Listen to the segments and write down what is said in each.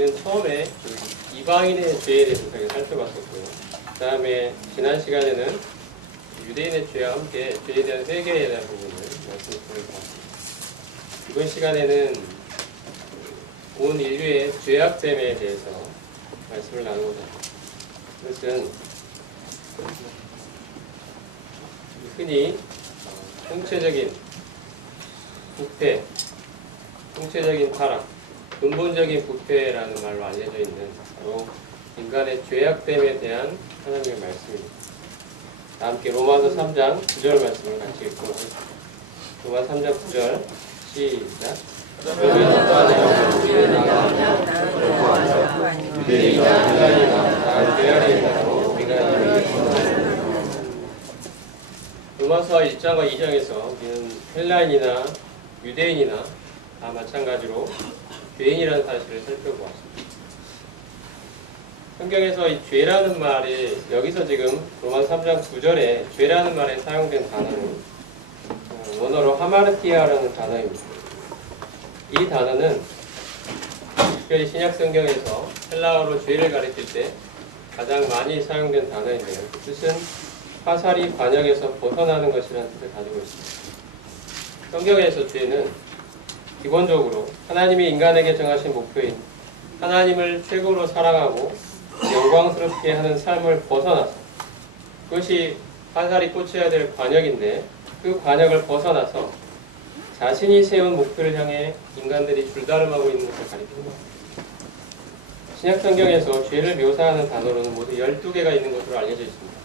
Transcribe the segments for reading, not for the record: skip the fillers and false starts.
우리는 처음에 이방인의 죄에 대해서 저희가 살펴봤었고요. 그 다음에 지난 시간에는 유대인의 죄와 함께 죄에 대한 회개에 대한 부분을 말씀을 드렸습니다. 이번 시간에는 온 인류의 죄악됨에 대해서 말씀을 나누고자 합니다. 그것은 흔히 총체적인 부패, 총체적인 타락, 근본적인 부패라는 말로 알려져 있는 바로 인간의 죄악됨에 대한 하나님의 말씀입니다. 다 함께 로마서 3장 9절 말씀을 같이 읽도록 하겠습니다. 로마 3장 9절 시작. 그러면서 또 하나 우리는 나가며 유대인이나 헬라인이나 다 죄 아래 있다고 우리가 로마서 1장과 2장에서 우리는 헬라인이나 유대인이나 다 마찬가지로 죄인이라는 사실을 살펴보았습니다. 성경에서 이 죄라는 말이 여기서 지금 로마 3장 9절에 죄라는 말에 사용된 단어는 원어로 하마르티아라는 단어입니다. 이 단어는 특별히 신약 성경에서 헬라어로 죄를 가리킬 때 가장 많이 사용된 단어인데요. 그 뜻은 화살이 관역에서 벗어나는 것이라는 뜻을 가지고 있습니다. 성경에서 죄는 기본적으로 하나님이 인간에게 정하신 목표인 하나님을 최고로 사랑하고 영광스럽게 하는 삶을 벗어나서, 그것이 화살이 꽂혀야 될 관역인데 그 관역을 벗어나서 자신이 세운 목표를 향해 인간들이 줄다름하고 있는 것을 가리킵니다. 신약 성경에서 죄를 묘사하는 단어로는 모두 12개가 있는 것으로 알려져 있습니다.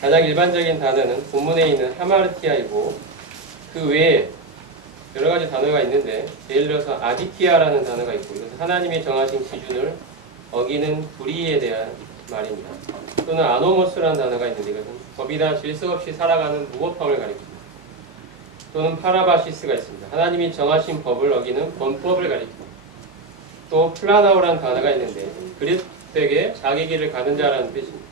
가장 일반적인 단어는 본문에 있는 하마르티아이고 그 외에 여러 가지 단어가 있는데 예를 들어서 아디키아라는 단어가 있고 이것은 하나님이 정하신 기준을 어기는 불의에 대한 말입니다. 또는 아노모스라는 단어가 있는데 이것은 법이나 질서 없이 살아가는 무법함을 가리킵니다. 또는 파라바시스가 있습니다. 하나님이 정하신 법을 어기는 범법을 가리킵니다. 또 플라나오라는 단어가 있는데 그릇되게 자기 길을 가는 자라는 뜻입니다.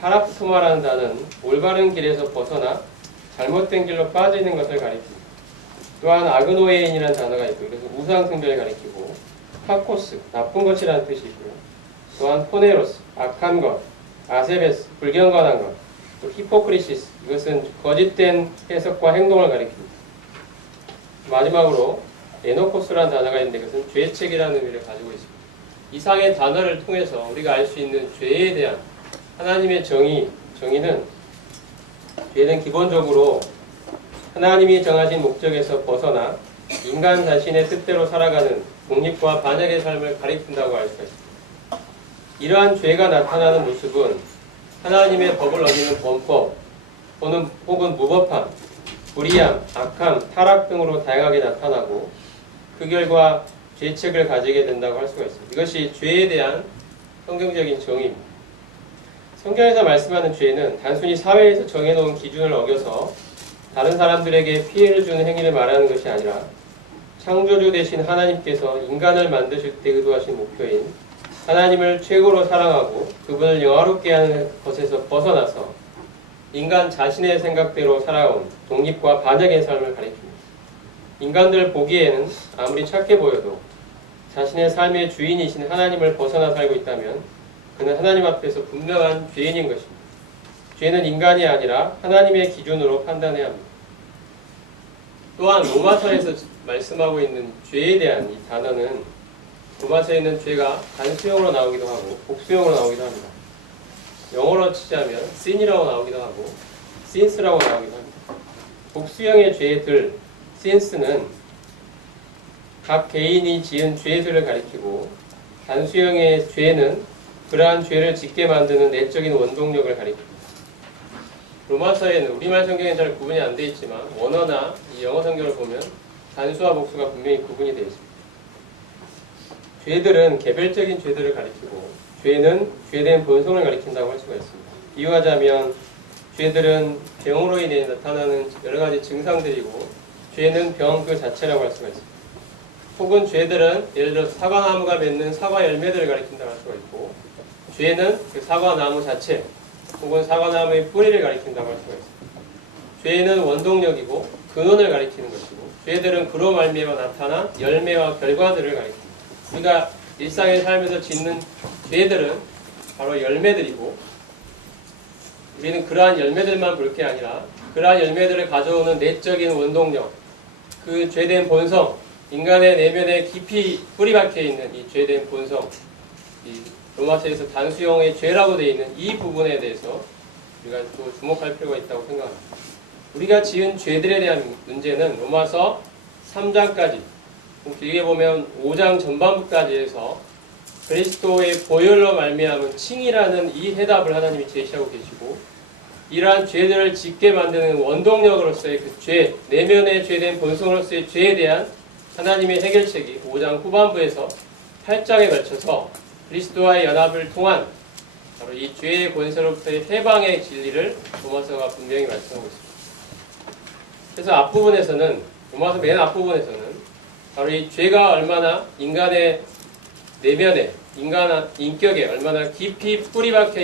파라프토마라는 단어는 올바른 길에서 벗어나 잘못된 길로 빠지는 것을 가리킵니다. 또한 아그노에인이라는 단어가 있고 이것은 우상 숭배를 가리키고 파코스, 나쁜 것이라는 뜻이 있고요. 또한 포네로스, 악한 것, 아세베스, 불경건한 것, 또 히포크리시스, 이것은 거짓된 해석과 행동을 가리킵니다. 마지막으로 에노코스라는 단어가 있는데 그것은 죄책이라는 의미를 가지고 있습니다. 이상의 단어를 통해서 우리가 알 수 있는 죄에 대한 하나님의 정의는 죄는 기본적으로 하나님이 정하신 목적에서 벗어나 인간 자신의 뜻대로 살아가는 독립과 반역의 삶을 가리킨다고 알 수가 있습니다. 이러한 죄가 나타나는 모습은 하나님의 법을 어기는 범법, 혹은 무법함, 불의함, 악함, 타락 등으로 다양하게 나타나고 그 결과 죄책을 가지게 된다고 할 수가 있습니다. 이것이 죄에 대한 성경적인 정의입니다. 성경에서 말씀하는 죄는 단순히 사회에서 정해놓은 기준을 어겨서 다른 사람들에게 피해를 주는 행위를 말하는 것이 아니라 창조주 되신 하나님께서 인간을 만드실 때 의도하신 목표인 하나님을 최고로 사랑하고 그분을 영화롭게 하는 것에서 벗어나서 인간 자신의 생각대로 살아온 독립과 반역의 삶을 가리킵니다. 인간들 보기에는 아무리 착해 보여도 자신의 삶의 주인이신 하나님을 벗어나 살고 있다면 그는 하나님 앞에서 분명한 죄인인 것입니다. 죄는 인간이 아니라 하나님의 기준으로 판단해야 합니다. 또한 로마서에서 말씀하고 있는 죄에 대한 이 단어는 로마서에 있는 죄가 단수형으로 나오기도 하고 복수형으로 나오기도 합니다. 영어로 치자면 sin이라고 나오기도 하고 sins라고 나오기도 합니다. 복수형의 죄들, sins는 각 개인이 지은 죄들을 가리키고 단수형의 죄는 그러한 죄를 짓게 만드는 내적인 원동력을 가리킵니다. 로마서에는 우리말 성경에는 잘 구분이 안 되어 있지만 원어나 이 영어 성경을 보면 단수와 복수가 분명히 구분이 되어 있습니다. 죄들은 개별적인 죄들을 가리키고 죄는 죄된 본성을 가리킨다고 할 수가 있습니다. 비유하자면 죄들은 병으로 인해 나타나는 여러 가지 증상들이고 죄는 병 그 자체라고 할 수가 있습니다. 혹은 죄들은 예를 들어 사과나무가 맺는 사과 열매들을 가리킨다고 할 수가 있고 죄는 그 사과나무 자체 혹은 사과나무의 뿌리를 가리킨다고 할 수가 있습니다. 죄는 원동력이고 근원을 가리키는 것이고 죄들은 그로 말미암아 나타난 열매와 결과들을 가리킵니다. 우리가 일상의 삶에서 짓는 죄들은 바로 열매들이고, 우리는 그러한 열매들만 볼 게 아니라 그러한 열매들을 가져오는 내적인 원동력, 그 죄된 본성, 인간의 내면에 깊이 뿌리박혀 있는 이 죄된 본성, 이 로마서에서 단수형의 죄라고 되어 있는 이 부분에 대해서 우리가 또 주목할 필요가 있다고 생각합니다. 우리가 지은 죄들에 대한 문제는 로마서 3장까지, 길게 보면 5장 전반부까지 해서 그리스도의 보혈로 말미암은 칭이라는 이 해답을 하나님이 제시하고 계시고, 이러한 죄들을 짓게 만드는 원동력으로서의 그 죄, 내면의 죄된 본성으로서의 죄에 대한 하나님의 해결책이 5장 후반부에서 8장에 걸쳐서 그리스도와의 연합을 통한 바로 이 죄의 권세로부터의 해방의 진리를 로마서가 분명히 말씀하고 있습니다. 그래서 앞부분에서는, 로마서 맨 앞부분에서는 바로 이 죄가 얼마나 인간의 내면에, 인간 인격에 얼마나 깊이 뿌리박혀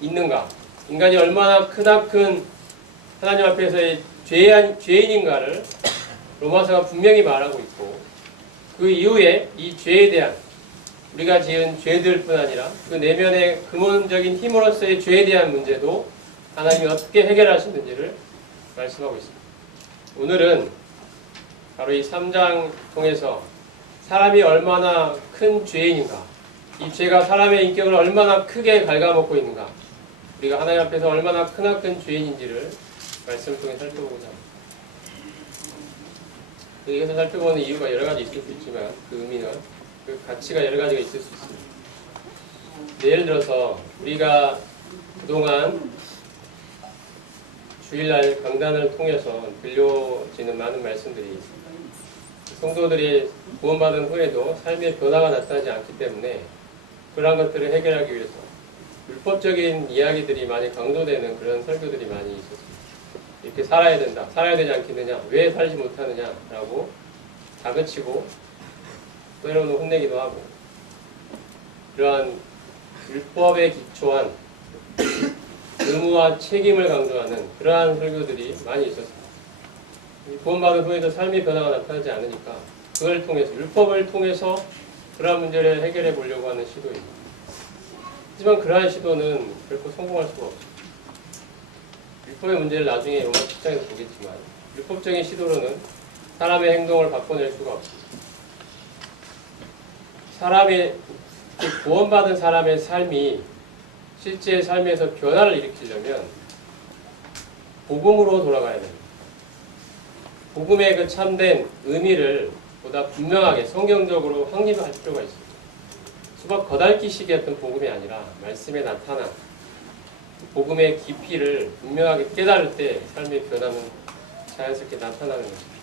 있는가, 인간이 얼마나 크나큰 하나님 앞에서의 죄인인가를 로마서가 분명히 말하고 있고, 그 이후에 이 죄에 대한, 우리가 지은 죄들뿐 아니라 그 내면의 근본적인 힘으로서의 죄에 대한 문제도 하나님이 어떻게 해결하시는지를 말씀하고 있습니다. 오늘은 바로 이 3장 통해서 사람이 얼마나 큰 죄인인가, 이 죄가 사람의 인격을 얼마나 크게 갉아먹고 있는가, 우리가 하나님 앞에서 얼마나 크나큰 죄인인지를 말씀을 통해 살펴보고자 합니다. 여기서 살펴보는 이유가 여러 가지 있을 수 있지만 그 의미는, 그 가치가 여러 가지가 있을 수 있습니다. 예를 들어서 우리가 그동안 주일날 강단을 통해서 들려지는 많은 말씀들이 있습니다. 성도들이 구원받은 후에도 삶의 변화가 나타나지 않기 때문에 그러한 것들을 해결하기 위해서 율법적인 이야기들이 많이 강조되는 그런 설교들이 많이 있었습니다. 이렇게 살아야 된다, 살아야 되지 않겠느냐, 왜 살지 못하느냐라고 다그치고 때로는 혼내기도 하고, 그러한 율법에 기초한 의무와 책임을 강조하는 그러한 설교들이 많이 있었습니다. 구원받은 후에도 삶의 변화가 나타나지 않으니까 그걸 통해서, 율법을 통해서 그러한 문제를 해결해 보려고 하는 시도입니다. 하지만 그러한 시도는 결코 성공할 수가 없습니다. 율법의 문제를 나중에 로마 10장에서 보겠지만 율법적인 시도로는 사람의 행동을 바꿔낼 수가 없습니다. 사람의, 구원받은 사람의 삶이 실제 삶에서 변화를 일으키려면 복음으로 돌아가야 됩니다. 복음의 그 참된 의미를 보다 분명하게 성경적으로 확립할 필요가 있습니다. 수박 거달기식의 어떤 복음이 아니라 말씀에 나타난 복음의 깊이를 분명하게 깨달을 때 삶의 변화는 자연스럽게 나타나는 것입니다.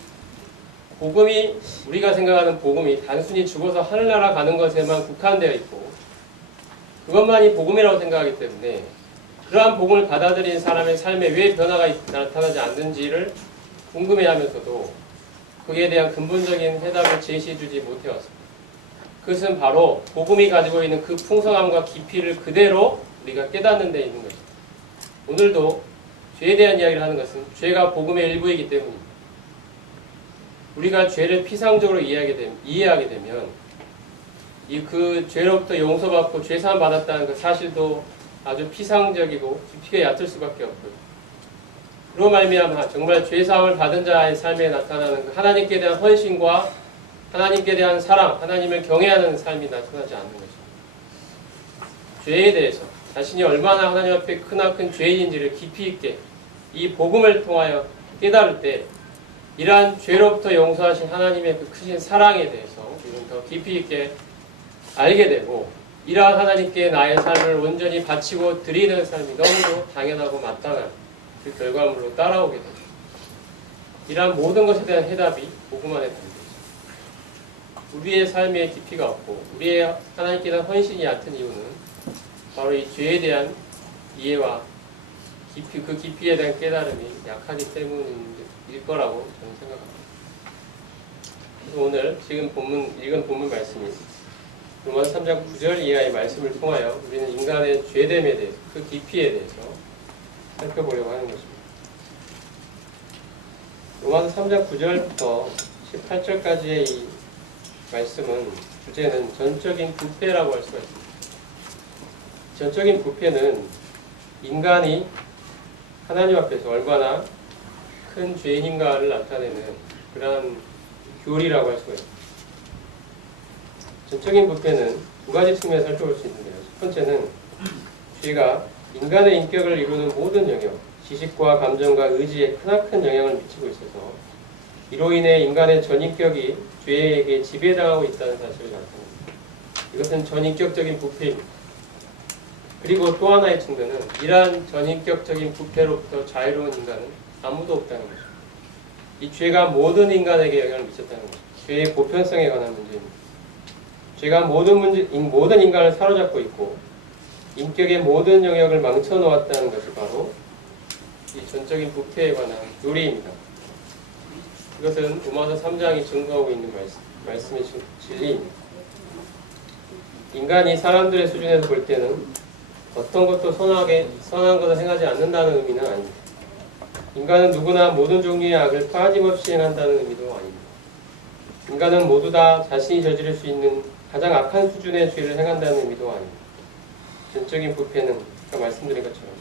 복음이, 우리가 생각하는 복음이 단순히 죽어서 하늘나라 가는 것에만 국한되어 있고 그것만이 복음이라고 생각하기 때문에 그러한 복음을 받아들인 사람의 삶에 왜 변화가 나타나지 않는지를 궁금해하면서도 그에 대한 근본적인 해답을 제시해주지 못해왔습니다. 그것은 바로 복음이 가지고 있는 그 풍성함과 깊이를 그대로 우리가 깨닫는 데 있는 것입니다. 오늘도 죄에 대한 이야기를 하는 것은 죄가 복음의 일부이기 때문입니다. 우리가 죄를 피상적으로 이해하게 되면 그 죄로부터 용서받고 죄사함 받았다는 그 사실도 아주 피상적이고 깊이가 얕을 수밖에 없고요. 그로 말미암아 정말 죄사함을 받은 자의 삶에 나타나는 그 하나님께 대한 헌신과 하나님께 대한 사랑, 하나님을 경외하는 삶이 나타나지 않는 것입니다. 죄에 대해서 자신이 얼마나 하나님 앞에 크나큰 죄인인지를 깊이 있게 이 복음을 통하여 깨달을 때 이러한 죄로부터 용서하신 하나님의 그 크신 사랑에 대해서 우리는 더 깊이 있게 알게 되고, 이러한 하나님께 나의 삶을 온전히 바치고 드리는 삶이 너무도 당연하고 마땅한 그 결과물로 따라오게 됩니다. 이러한 모든 것에 대한 해답이 복음 안에 담겨 있습니다. 우리의 삶에 깊이가 없고 우리의 하나님께 대한 헌신이 얕은 이유는 바로 이 죄에 대한 이해와 깊이, 그 깊이에 대한 깨달음이 약하기 때문일 거라고 저는 생각합니다. 그래서 오늘 지금 읽은 본문 말씀이 로마서 3장 9절 이하의 말씀을 통하여 우리는 인간의 죄됨에 대해서, 그 깊이에 대해서 살펴보려고 하는 것입니다. 로마서 3장 9절부터 18절까지의 이 말씀은 주제는 전적인 부패라고 할 수가 있습니다. 전적인 부패는 인간이 하나님 앞에서 얼마나 큰 죄인인가를 나타내는 그러한 교리라고 할 수가 있습니다. 전적인 부패는 두 가지 측면에서 살펴볼 수 있는데요. 첫 번째는 죄가 인간의 인격을 이루는 모든 영역, 지식과 감정과 의지에 크나큰 영향을 미치고 있어서 이로 인해 인간의 전인격이 죄에게 지배당하고 있다는 사실을 나타냅니다. 이것은 전인격적인 부패입니다. 그리고 또 하나의 측면은 이러한 전인격적인 부패로부터 자유로운 인간은 아무도 없다는 것입니다. 이 죄가 모든 인간에게 영향을 미쳤다는 것입니다. 죄의 보편성에 관한 문제입니다. 죄가 모든 인간을 사로잡고 있고 인격의 모든 영역을 망쳐놓았다는 것이 바로 이 전적인 부패에 관한 교리입니다. 이것은 로마서 3장이 증거하고 있는 말씀의 진리입니다. 인간이 사람들의 수준에서 볼 때는 어떤 것도 선한 것을 행하지 않는다는 의미는 아닙니다. 인간은 누구나 모든 종류의 악을 빠짐없이 행한다는 의미도 아닙니다. 인간은 모두 다 자신이 저지를 수 있는 가장 악한 수준의 죄를 행한다는 의미도 아닙니다. 전적인 부패는 아까 말씀드린 것처럼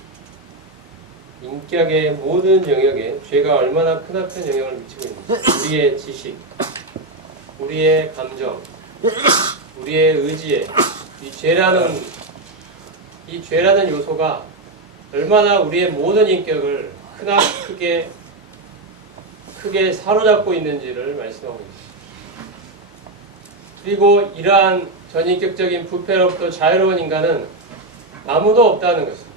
인격의 모든 영역에 죄가 얼마나 크나큰 영향을 미치고 있는지, 우리의 지식, 우리의 감정, 우리의 의지에 이 죄라는 요소가 얼마나 우리의 모든 인격을 크게 사로잡고 있는지를 말씀하고 있습니다. 그리고 이러한 전인격적인 부패로부터 자유로운 인간은 아무도 없다는 것입니다.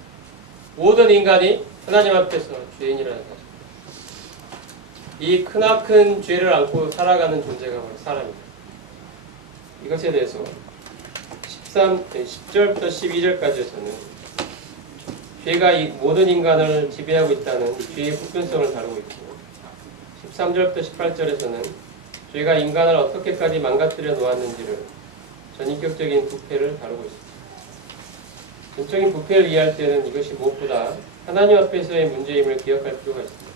모든 인간이 하나님 앞에서 죄인이라는 것입니다. 이 크나큰 죄를 안고 살아가는 존재가 바로 사람입니다. 이것에 대해서 10절부터 12절까지에서는 죄가 이 모든 인간을 지배하고 있다는 죄의 보편성을 다루고 있고 13절부터 18절에서는 죄가 인간을 어떻게까지 망가뜨려 놓았는지를 전인격적인 부패를 다루고 있습니다. 전적인 부패를 이해할 때는 이것이 무엇보다 하나님 앞에서의 문제임을 기억할 필요가 있습니다.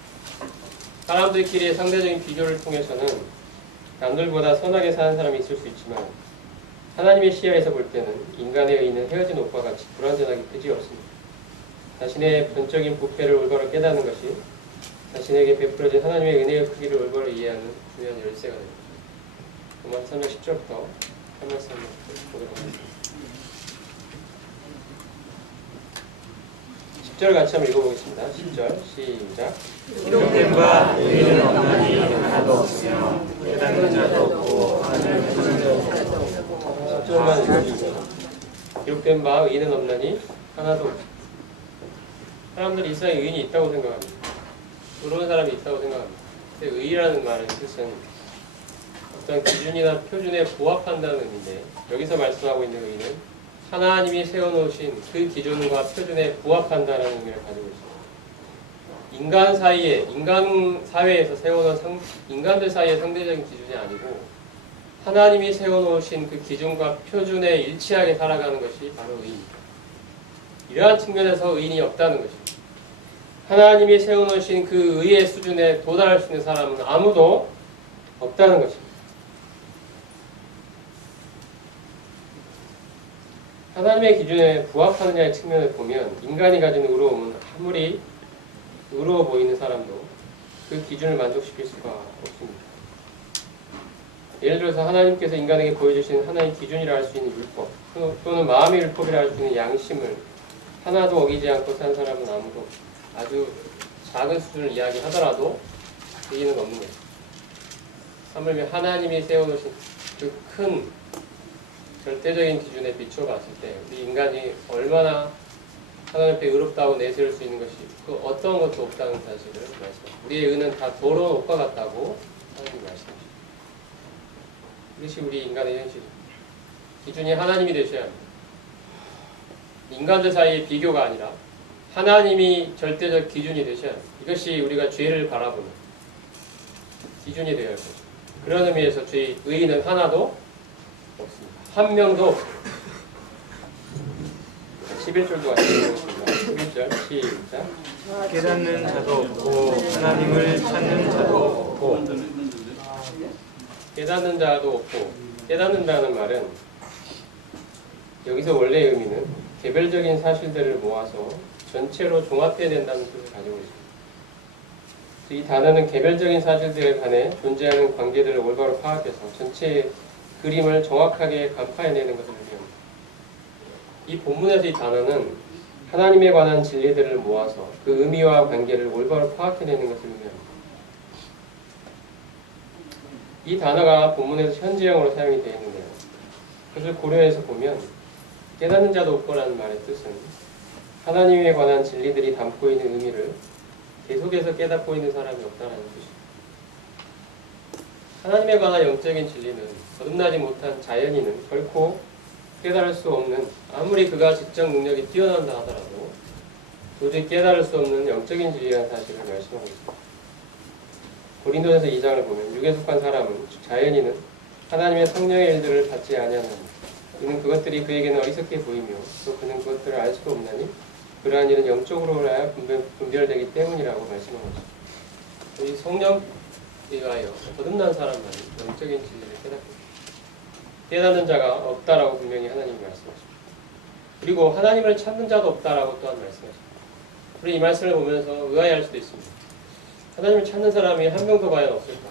사람들끼리의 상대적인 비교를 통해서는 남들보다 선하게 사는 사람이 있을 수 있지만 하나님의 시야에서 볼 때는 인간의 의는 헤어진 옷과 같이 불완전하기 그지없습니다. 자신의 전적인 부패를 올바로 깨닫는 것이 자신에게 베풀어진 하나님의 은혜의 크기를 올바로 이해하는 중요한 열쇠가 됩니다. 로마서 3장 10절부터 한 말씀 보도록 하겠습니다. 10절 같이 한번 읽어보겠습니다. 10절 시작. 기록된 바 의인은 없나니 하나도 없으며 깨닫는 자도 없고 하나님을 부르는 자도 없고. 10절만 읽어주세요. 기록된 바 의인은 없나니 하나도 없습니다. 사람들이 이 세상에 의인이 있다고 생각합니다. 그런 사람이 있다고 생각합니다. 근데 의라는 말의 뜻은 어떤 기준이나 표준에 부합한다는 의미인데 여기서 말씀하고 있는 의는 하나님이 세워놓으신 그 기준과 표준에 부합한다는 의미를 가지고 있습니다. 인간 사회에서 세워놓은 인간들 사이의 상대적인 기준이 아니고 하나님이 세워놓으신 그 기준과 표준에 일치하게 살아가는 것이 바로 의입니다. 이러한 측면에서 의인이 없다는 것입니다. 하나님이 세워놓으신 그 의의 수준에 도달할 수 있는 사람은 아무도 없다는 것입니다. 하나님의 기준에 부합하느냐의 측면을 보면 인간이 가진 의로움은 아무리 의로워 보이는 사람도 그 기준을 만족시킬 수가 없습니다. 예를 들어서 하나님께서 인간에게 보여주신 하나의 기준이라 할 수 있는 율법 또는 마음의 율법이라 할 수 있는 양심을 하나도 어기지 않고 산 사람은 아무도 없습니다. 아주 작은 수준을 이야기하더라도 의의는 없는 것입니다. 하물며 하나님이 세워놓으신 그 큰 절대적인 기준에 비춰봤을 때 우리 인간이 얼마나 하나님 앞에 의롭다고 내세울 수 있는 것이 그 어떤 것도 없다는 사실을 말씀합니다. 우리의 의는 다 더러운 옷과 같다고 하나님이 말씀하십니다. 이것이 우리 인간의 현실입니다. 기준이 하나님이 되셔야 합니다. 인간들 사이의 비교가 아니라 하나님이 절대적 기준이 되셔야 합니다. 이것이 우리가 죄를 바라보는 기준이 되어야 할 것입니다. 그런 의미에서 의인은 하나도 없습니다. 한 명도 없습니다. 11절도 같이 읽어보겠습니다. 11절 시작. 깨닫는 자도 없고 하나님을 찾는 자도 없고. 깨닫는 자도 없고 깨닫는다는 말은 여기서 원래의 의미는 개별적인 사실들을 모아서 전체로 종합해낸다는 뜻을 가지고 있습니다. 이 단어는 개별적인 사실들에 관해 존재하는 관계들을 올바로 파악해서 전체의 그림을 정확하게 간파해내는 것을 의미합니다. 이 본문에서 이 단어는 하나님에 관한 진리들을 모아서 그 의미와 관계를 올바로 파악해내는 것을 의미합니다. 이 단어가 본문에서 현재형으로 사용이 되어 있는데요. 그것을 고려해서 보면 깨닫는 자도 없고라는 말의 뜻은 하나님에 관한 진리들이 담고 있는 의미를 계속해서 깨닫고 있는 사람이 없다는 뜻입니다. 하나님에 관한 영적인 진리는 거듭나지 못한 자연인은 결코 깨달을 수 없는, 아무리 그가 지적 능력이 뛰어난다 하더라도 도저히 깨달을 수 없는 영적인 진리라는 사실을 말씀하고 있습니다. 고린도전서 2장을 보면 육에 속한 사람은 즉 자연인은 하나님의 성령의 일들을 받지 아니하나니 이는 그것들이 그에게는 어리석게 보이며 또 그는 그것들을 알 수가 없나니 그러한 일은 영적으로라야 분별되기 때문이라고 말씀하고 있습니다. 이 성령에 의하여 거듭난 사람만이 영적인 진리를 깨닫고 깨닫는 자가 없다라고 분명히 하나님이 말씀하십니다. 그리고 하나님을 찾는 자도 없다라고 또한 말씀하십니다. 우리 이 말씀을 보면서 의아해할 수도 있습니다. 하나님을 찾는 사람이 한 명도 과연 없을까?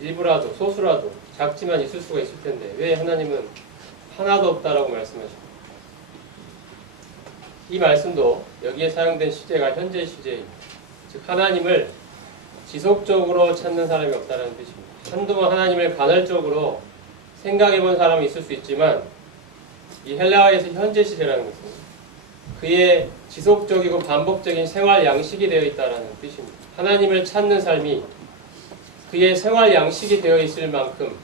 일부라도 소수라도 작지만 있을 수가 있을 텐데 왜 하나님은 하나도 없다라고 말씀하십니까? 이 말씀도 여기에 사용된 시제가 현재 시제입니다. 즉 하나님을 지속적으로 찾는 사람이 없다는 뜻입니다. 한두 번 하나님을 간헐적으로 생각해본 사람은 있을 수 있지만 이 헬라어에서 현재 시제라는 것은 그의 지속적이고 반복적인 생활 양식이 되어 있다는 뜻입니다. 하나님을 찾는 삶이 그의 생활 양식이 되어 있을 만큼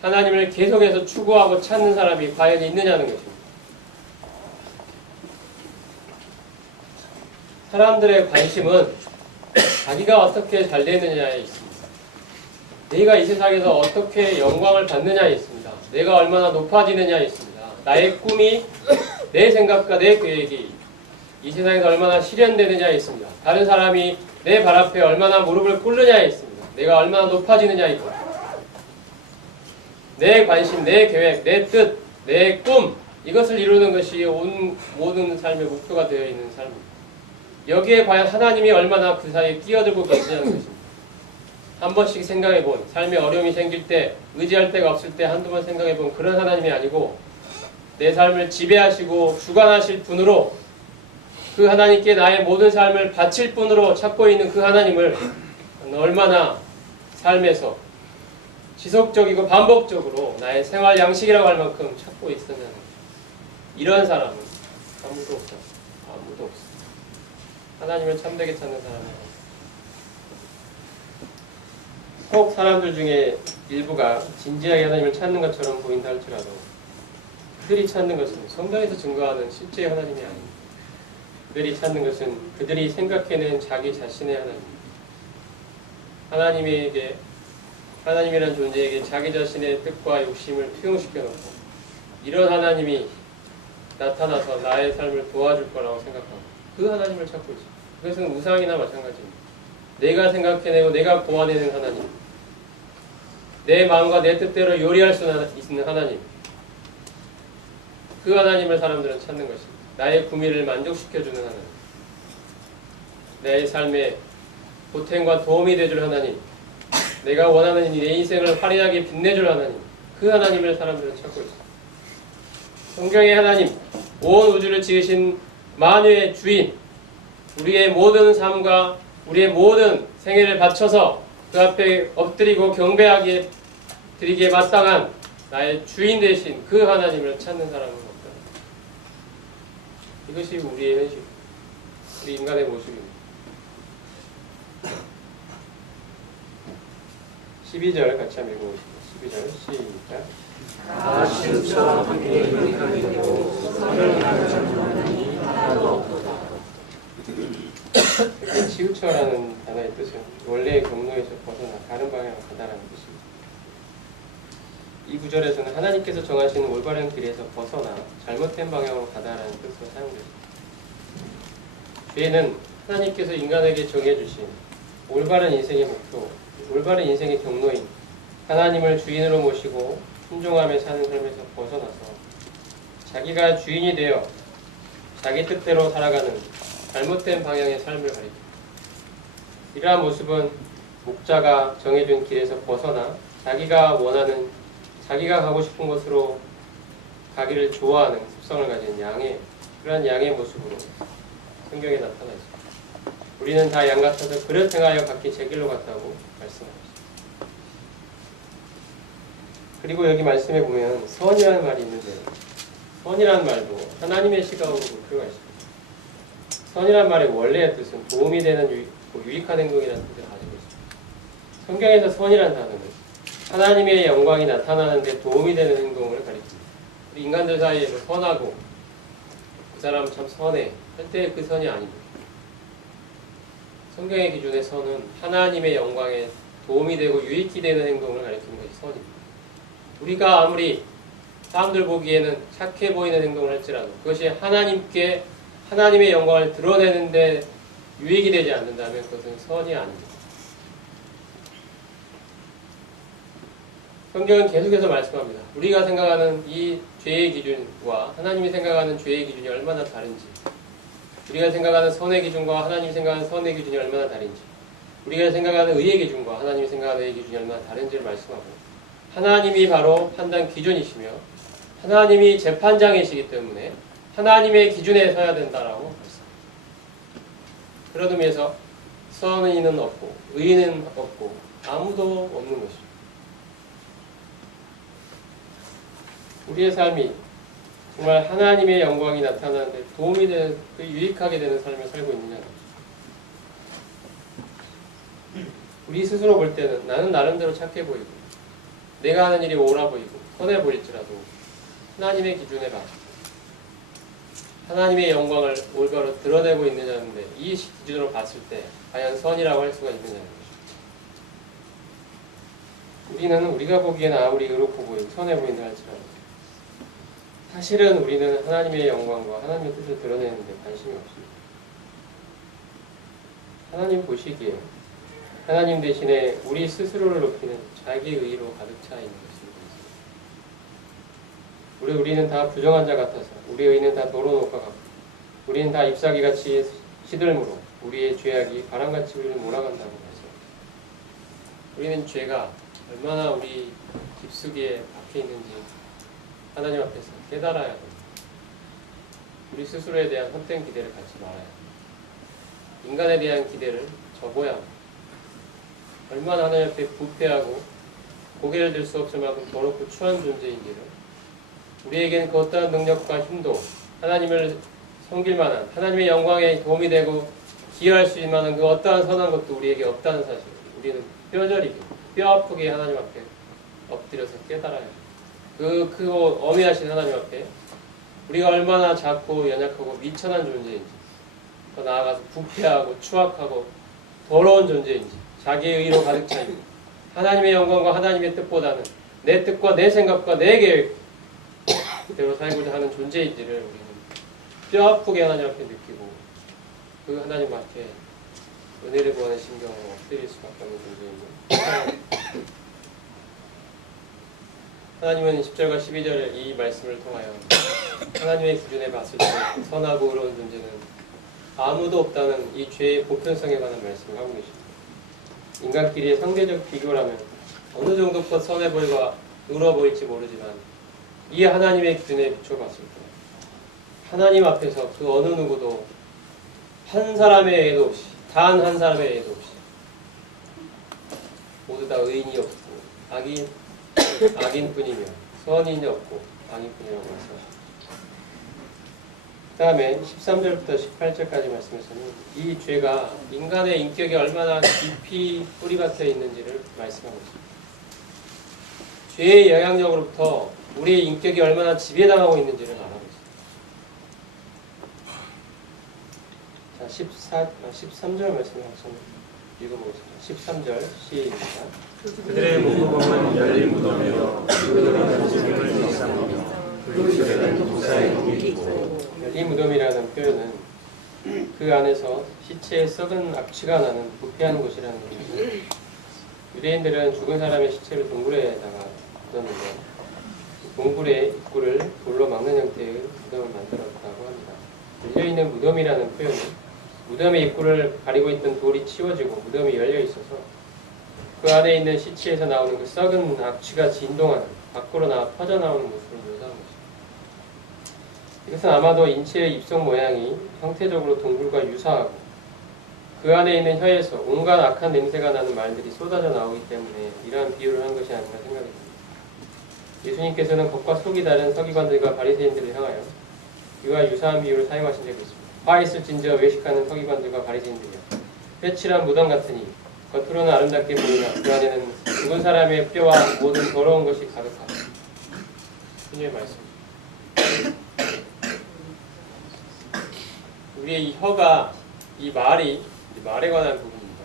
하나님을 계속해서 추구하고 찾는 사람이 과연 있느냐는 것입니다. 사람들의 관심은 자기가 어떻게 잘 되느냐에 있습니다. 내가 이 세상에서 어떻게 영광을 받느냐에 있습니다. 내가 얼마나 높아지느냐에 있습니다. 나의 꿈이, 내 생각과 내 계획이 이 세상에서 얼마나 실현되느냐에 있습니다. 다른 사람이 내 발 앞에 얼마나 무릎을 꿇느냐에 있습니다. 내가 얼마나 높아지느냐에 있고 내 관심, 내 계획, 내 뜻, 내 꿈 이것을 이루는 것이 모든 삶의 목표가 되어 있는 삶입니다. 여기에 과연 하나님이 얼마나 그 사이에 끼어들고 계시냐는 것입니다. 한 번씩 생각해본 삶에 어려움이 생길 때 의지할 데가 없을 때 한두 번 생각해본 그런 하나님이 아니고 내 삶을 지배하시고 주관하실 분으로 그 하나님께 나의 모든 삶을 바칠 분으로 찾고 있는 그 하나님을 얼마나 삶에서 지속적이고 반복적으로 나의 생활 양식이라고 할 만큼 찾고 있었냐는 거죠. 이런 사람은 아무도 없다. 아무도 없어. 하나님을 참되게 찾는 사람은 꼭 사람들 중에 일부가 진지하게 하나님을 찾는 것처럼 보인다 할지라도 그들이 찾는 것은 성경에서 증거하는 실제의 하나님이 아닙니다. 그들이 찾는 것은 그들이 생각해낸 자기 자신의 하나님입니다. 하나님이란 존재에게 자기 자신의 뜻과 욕심을 투영시켜놓고 이런 하나님이 나타나서 나의 삶을 도와줄 거라고 생각하고 그 하나님을 찾고 있습니다. 그것은 우상이나 마찬가지입니다. 내가 생각해내고 내가 고안해낸 하나님, 내 마음과 내 뜻대로 요리할 수 있는 하나님, 그 하나님을 사람들은 찾는 것입니다. 나의 구미를 만족시켜주는 하나님, 내 삶에 보탬과 도움이 되줄 하나님, 내가 원하는 내 인생을 화려하게 빛내줄 하나님, 그 하나님을 사람들은 찾고 있습니다. 성경의 하나님, 온 우주를 지으신 만유의 주인, 우리의 모든 삶과 우리의 모든 생애를 바쳐서 그 앞에 엎드리고 경배하기에 드리기에 마땅한 나의 주인 되신 그 하나님을 찾는 사람은 없다. 이것이 우리의 현실, 우리 인간의 모습입니다. 12절 같이 한번 읽어보십시오. 12절 시작. 다 치우쳐 함께 유익하게 되고 성령을 전하니 하나도 없도다. 치우쳐라는 단어의 뜻은 원래의 경로에서 벗어나 다른 방향으로 가다라는 뜻입니다. 이 구절에서는 하나님께서 정하시는 올바른 길에서 벗어나 잘못된 방향으로 가다라는 뜻으로 사용됩니다. 죄는 하나님께서 인간에게 정해주신 올바른 인생의 목표, 올바른 인생의 경로인 하나님을 주인으로 모시고 순종하며 사는 삶에서 벗어나서 자기가 주인이 되어 자기 뜻대로 살아가는 잘못된 방향의 삶을 가리킵니다. 이러한 모습은 목자가 정해준 길에서 벗어나 자기가 원하는, 자기가 가고 싶은 곳으로 가기를 좋아하는 습성을 가진 그러한 양의 모습으로 성경에 나타나 있습니다. 우리는 다 양 같아서 그릇 행하여 각기 제 길로 갔다고 말씀합니다. 그리고 여기 말씀에 보면 선이라는 말이 있는데, 선이라는 말도 하나님의 시각으로 볼 필요가 있습니다. 선이라는 말의 원래의 뜻은 도움이 되는 유익한 행동이라는 뜻을 가지고 있습니다. 성경에서 선이라는 단어는 하나님의 영광이 나타나는 데 도움이 되는 행동을 가리킵니다. 우리 인간들 사이에서 선하고 그 사람 참 선해 할 때 그 선이 아닙니다. 성경의 기준의 선은 하나님의 영광에 도움이 되고 유익이 되는 행동을 가리키는 것이 선입니다. 우리가 아무리 사람들 보기에는 착해 보이는 행동을 할지라도 그것이 하나님의 영광을 드러내는데 유익이 되지 않는다면 그것은 선이 아닙니다. 성경은 계속해서 말씀합니다. 우리가 생각하는 이 죄의 기준과 하나님이 생각하는 죄의 기준이 얼마나 다른지, 우리가 생각하는 선의 기준과 하나님이 생각하는 선의 기준이 얼마나 다른지, 우리가 생각하는 의의 기준과 하나님이 생각하는 의의 기준이 얼마나 다른지를 말씀하고, 하나님이 바로 판단 기준이시며 하나님이 재판장이시기 때문에 하나님의 기준에 서야 된다라고 말씀합니다. 그런 의미에서 선의는 없고 의는 없고 아무도 없는 것입니다. 우리의 삶이 정말 하나님의 영광이 나타나는데 도움이 되는, 유익하게 되는 삶을 살고 있느냐. 우리 스스로 볼 때는 나는 나름대로 착해 보이고 내가 하는 일이 옳아 보이고 선해 보일지라도 하나님의 기준에 봐 하나님의 영광을 올바로 드러내고 있느냐는데 이 기준으로 봤을 때 과연 선이라고 할 수가 있느냐는 것입니다. 우리는 우리가 보기에는 아무리 의롭고 보이고 선해 보인다 할지라도 사실은 우리는 하나님의 영광과 하나님의 뜻을 드러내는 데 관심이 없습니다. 하나님 보시기에 하나님 대신에 우리 스스로를 높이는 자기 의로 가득 차 있는 것입니다. 우리는 다 부정한 자 같아서 우리의 의는 다 더러운 옷과 같고 우리는 다 잎사귀같이 시들므로 우리의 죄악이 바람같이 우리를 몰아간다고 말씀합니다. 우리는 죄가 얼마나 우리 깊숙이에 박혀 있는지 하나님 앞에서 깨달아야 합니다. 우리 스스로에 대한 헛된 기대를 갖지 말아야 합니다. 인간에 대한 기대를 접어야 합니다. 얼마나 하나님 앞에 부패하고 고개를 들 수 없을 만큼 더럽고 추한 존재인지를, 우리에게는 그 어떠한 능력과 힘도 하나님을 섬길 만한, 하나님의 영광에 도움이 되고 기여할 수 있는 만한 그 어떠한 선한 것도 우리에게 없다는 사실을 우리는 뼈저리게 뼈 아프게 하나님 앞에 엎드려서 깨달아야 합니다. 그 어미하신 하나님 앞에 우리가 얼마나 작고 연약하고 미천한 존재인지, 더 나아가서 부패하고 추악하고 더러운 존재인지, 자기의 의로 가득 차 있는 하나님의 영광과 하나님의 뜻보다는 내 뜻과 내 생각과 내 계획대로 살고자 하는 존재인지를 우리는 뼈 아프게 하나님 앞에 느끼고 그 하나님 앞에 은혜를 구하는 심경으로 엎드릴 수밖에 없는 존재입니다. 하나님은 10절과 12절 이 말씀을 통하여 하나님의 기준에 봤을 때 선하고 의로운 존재는 아무도 없다는 이 죄의 보편성에 관한 말씀을 하고 계십니다. 인간끼리의 상대적 비교라면 어느 정도껏 선해 보이고 의로워 보일지 모르지만 이 하나님의 기준에 비춰봤을 때 하나님 앞에서 그 어느 누구도 한 사람의 애도 없이, 단 한 사람의 애도 없이 모두 다 의인이 없고 악인뿐이며 선인이 없고 악인뿐이라고 말씀하십니다. 그 다음에 13절부터 18절까지 말씀에서는 이 죄가 인간의 인격에 얼마나 깊이 뿌리박혀 있는지를 말씀하고 있습니다. 죄의 영향력으로부터 우리의 인격이 얼마나 지배당하고 있는지를 알아보고 있습니다. 자, 13절 말씀을 한번 읽어보겠습니다. 13절 시작. 그들의 목구멍은 열린 무덤이요 그들은 죽음을 일삼으며 그들은 도사의 독이 있고. 열린 무덤이라는 표현은 그 안에서 시체의 썩은 악취가 나는 부패한 곳이라는 겁니다. 유대인들은 죽은 사람의 시체를 동굴에다가 묻었는데 동굴의 입구를 돌로 막는 형태의 무덤을 만들었다고 합니다. 열려있는 무덤이라는 표현은 무덤의 입구를 가리고 있던 돌이 치워지고 무덤이 열려 있어서 그 안에 있는 시체에서 나오는 그 썩은 악취가 진동하는 밖으로 나와 퍼져나오는 모습을 묘사한 것입니다. 이것은 아마도 인체의 입속 모양이 형태적으로 동굴과 유사하고 그 안에 있는 혀에서 온갖 악한 냄새가 나는 말들이 쏟아져 나오기 때문에 이러한 비유를 한 것이 아닌가 생각이 듭니다. 예수님께서는 겉과 속이 다른 서기관들과 바리새인들을 향하여 이와 유사한 비유를 사용하신 적이 있습니다. 화 있을진저 외식하는 서기관들과 바리새인들이여 회칠한 무덤 같으니 겉으로는 아름답게 보이나 그 안에는 죽은 사람의 뼈와 모든 더러운 것이 가득하다. 주님의 말씀입니다. 우리의 이 혀가 이 말에 관한 부분입니다.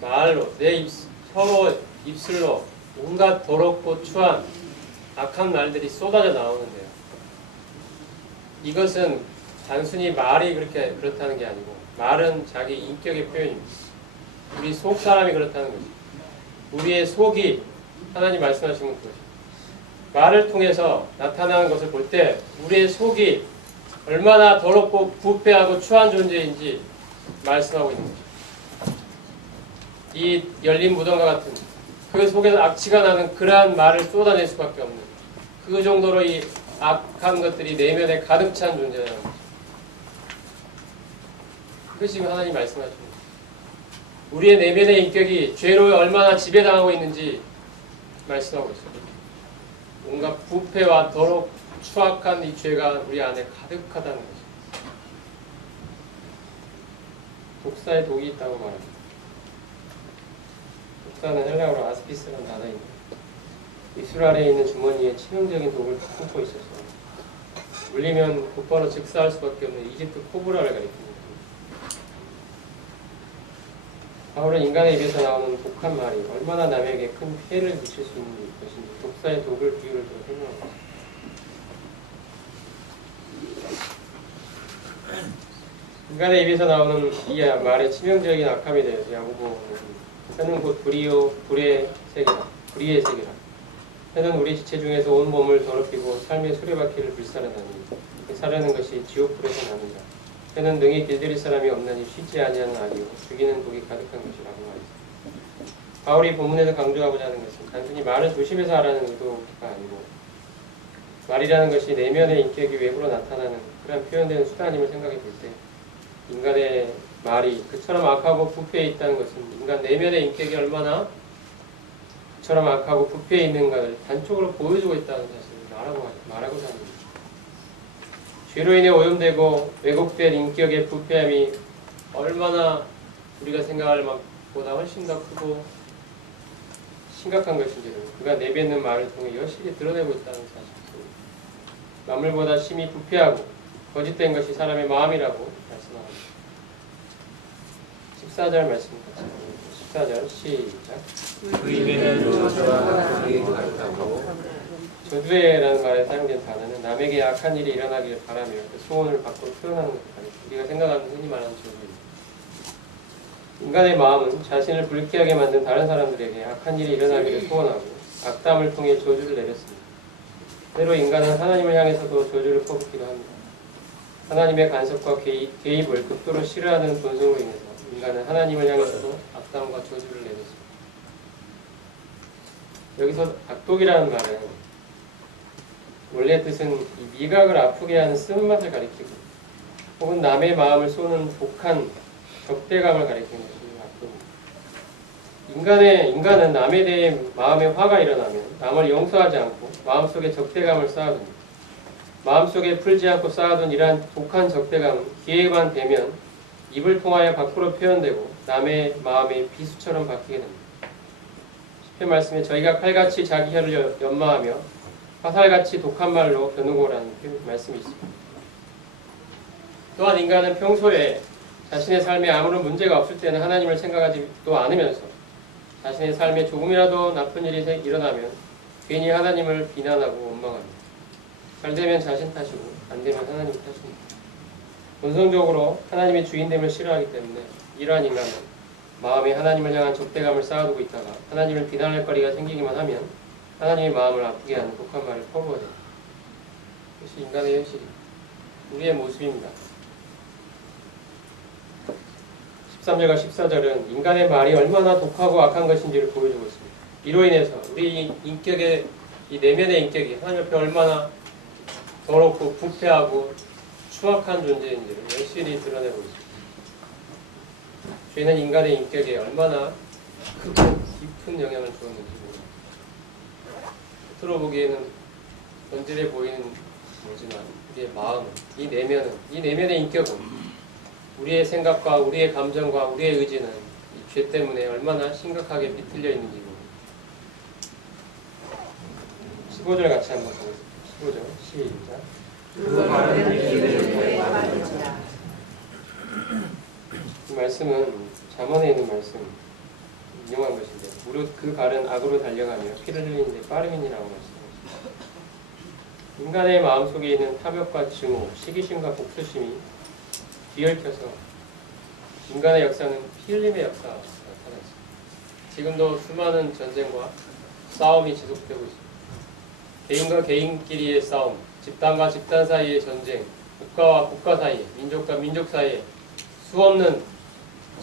말로 내 혀로 입술로 온갖 더럽고 추한 악한 말들이 쏟아져 나오는데요. 이것은 단순히 말이 그렇다는 게 아니고 말은 자기 인격의 표현입니다. 우리 속 사람이 그렇다는 거죠. 우리의 속이 하나님 말씀하시는 것입니다. 말을 통해서 나타나는 것을 볼 때 우리의 속이 얼마나 더럽고 부패하고 추한 존재인지 말씀하고 있는 거죠. 이 열린 무덤과 같은 그 속에서 악취가 나는 그러한 말을 쏟아낼 수밖에 없는 그 정도로 이 악한 것들이 내면에 가득 찬 존재라는 거죠. 그것이 지금 하나님 말씀하시는 거죠. 우리의 내면의 인격이 죄로 얼마나 지배당하고 있는지 말씀하고 있어요. 온갖 부패와 더럽고 추악한 이 죄가 우리 안에 가득하다는 거죠. 독사의 독이 있다고 말합니다. 독사는 헬라어로 아스피스라는 단어인데 입술 아래에 있는 주머니에 치명적인 독을 품고 있어서 물리면 곧바로 즉사할 수밖에 없는 이집트 코브라를 가리킵니다. 바울은 인간의 입에서 나오는 독한 말이 얼마나 남에게 큰 피해를 미칠 수 있는 것인지 독사의 독을 비유를 들어 설명합니다. 인간의 입에서 나오는 이 말의 치명적인 악함에 대해서 야고보는 혀는 곧 불의 색이라. 혀는 우리 지체 중에서 온 몸을 더럽히고 삶의 수레바퀴를 불사르다니 사르는 것이 지옥불에서 나는다. 혀는 능히 길들일 사람이 없나니 쉬지 아니하는 악이요 죽이는 독이 가득한 것이라고 말했습니다. 바울이 본문에서 강조하고자 하는 것은 단순히 말을 조심해서 하라는 의도가 아니고 말이라는 것이 내면의 인격이 외부로 나타나는 그런 표현되는 수단임을 생각해 볼 때 인간의 말이 그처럼 악하고 부패해 있다는 것은 인간 내면의 인격이 얼마나 그처럼 악하고 부패해 있는가를 단적으로 보여주고 있다는 사실을 말하고자 합니다. 죄로 인해 오염되고 왜곡된 인격의 부패함이 얼마나 우리가 생각할 것보다 훨씬 더 크고 심각한 것인지를 그가 내뱉는 말을 통해 여실히 드러내고 있다는 사실입니다. 만물보다 심히 부패하고 거짓된 것이 사람의 마음이라고 말씀합니다. 14절 말씀 같이 14절 시작. 그 입에는 저주와 독이 가득하고 저주라는 말에 사용된 단어는 남에게 악한 일이 일어나기를 바라며 그 소원을 밖으로 표현하는 것을 가리킵니다. 우리가 생각하는 흔히 말하는 저주입니다. 인간의 마음은 자신을 불쾌하게 만든 다른 사람들에게 악한 일이 일어나기를 소원하고 악담을 통해 저주를 내렸습니다. 때로 인간은 하나님을 향해서도 저주를 퍼붓기도 합니다. 하나님의 간섭과 개입을 극도로 싫어하는 본성으로 인해서 인간은 하나님을 향해서도 악담과 저주를 내렸습니다. 여기서 악독이라는 말은 원래 뜻은 이 미각을 아프게 하는 쓴맛을 가리키고 혹은 남의 마음을 쏘는 독한 적대감을 가리키는 것이 악독입니다. 인간은 남에 대해 마음에 화가 일어나면 남을 용서하지 않고 마음속에 적대감을 쌓아둡니다. 마음속에 풀지 않고 쌓아둔 이러한 독한 적대감은 기회만 되면 입을 통하여 밖으로 표현되고 남의 마음에 비수처럼 박히게 됩니다. 시편 말씀에 저희가 칼같이 자기 혀를 연마하며 화살같이 독한 말로 겨누고라는 말씀이 있습니다. 또한 인간은 평소에 자신의 삶에 아무런 문제가 없을 때는 하나님을 생각하지도 않으면서 자신의 삶에 조금이라도 나쁜 일이 일어나면 괜히 하나님을 비난하고 원망합니다. 잘 되면 자신 탓이고 안 되면 하나님 탓입니다. 본성적으로 하나님의 주인됨을 싫어하기 때문에 이러한 인간은 마음에 하나님을 향한 적대감을 쌓아두고 있다가 하나님을 비난할 거리가 생기기만 하면 하나님의 마음을 아프게 하는 독한 말을 퍼부어야 됩니다. 그것이 인간의 현실이 우리의 모습입니다. 13절과 14절은 인간의 말이 얼마나 독하고 악한 것인지를 보여주고 있습니다. 이로 인해서 우리 인격의 이 내면의 인격이 하나님 앞에 얼마나 더럽고 부패하고 추악한 존재인지를 열심히 드러내고 있습니다. 죄는 인간의 인격에 얼마나 크고 깊은 영향을 주었는지 모릅니다. 겉으로 보기에는 건질해 보이는 거지만 우리의 마음은, 이 내면의 인격은 우리의 생각과 우리의 감정과 우리의 의지는 이 죄 때문에 얼마나 심각하게 비틀려 있는지 모릅니다. 15절 같이 한번 보겠습니다. 15절 시작. 그 바른 길을 구하는지라. 이 말씀은 잠언에 있는 말씀 인용한 것인데 무릇 그 발은 악으로 달려가며 피를 흘리는데 빠름이니라고 말씀하십니다. 인간의 마음속에 있는 탐욕과 증오, 시기심과 복수심이 뒤얽혀서 인간의 역사는 피 흘림의 역사가 나타나 있습니다. 지금도 수많은 전쟁과 싸움이 지속되고 있습니다. 개인과 개인끼리의 싸움, 집단과 집단 사이의 전쟁, 국가와 국가 사이에, 민족과 민족 사이에 수없는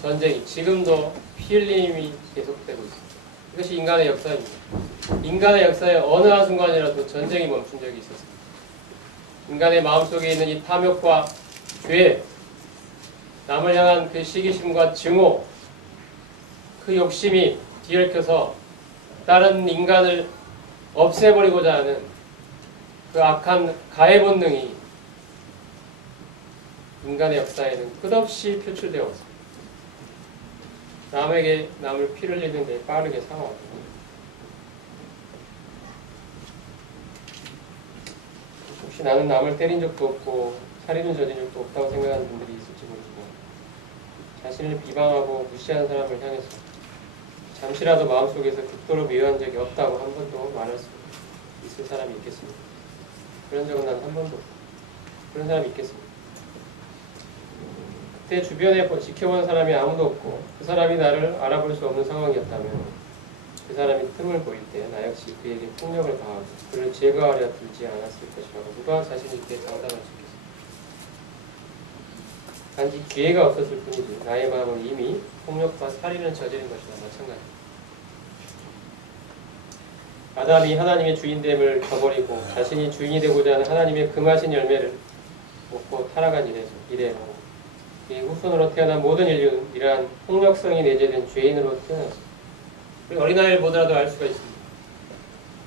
전쟁이 지금도 피 흘림이 계속되고 있습니다. 이것이 인간의 역사입니다. 인간의 역사의 어느 한순간이라도 전쟁이 멈춘 적이 있었습니다. 인간의 마음속에 있는 이 탐욕과 죄, 남을 향한 그 시기심과 증오, 그 욕심이 뒤얽혀서 다른 인간을 없애버리고자 하는 그 악한 가해 본능이 인간의 역사에는 끝없이 표출되어 왔습니다. 남을 피를 흘리는데 빠르게 상황합니다. 혹시 나는 남을 때린 적도 없고 살인을 저진 적도 없다고 생각하는 분들이 있을지 모르지만 자신을 비방하고 무시하는 사람을 향해서 잠시라도 마음속에서 극도로 미워한 적이 없다고 한 번도 말할 수 있을 사람이 있겠습니까? 그런 적은 난 한 번도 없고 그런 사람이 있겠습니까? 그때 주변에 지켜본 사람이 아무도 없고 그 사람이 나를 알아볼 수 없는 상황이었다면 그 사람이 틈을 보일 때 나 역시 그에게 폭력을 가하고 그를 제거하려 들지 않았을 것이라고 누가 자신 있게 장담할 수 있겠습니까? 단지 기회가 없었을 뿐이지 나의 마음은 이미 폭력과 살인을 저지른 것이나 마찬가지입니다. 아담이 하나님의 주인됨을 저버리고 자신이 주인이 되고자 하는 하나님의 금하신 열매를 먹고 타락한 이래로 이 후손으로 태어난 모든 인류는 이러한 폭력성이 내재된 죄인으로 태어났습니다. 우리 어린아이를 보더라도 알 수가 있습니다.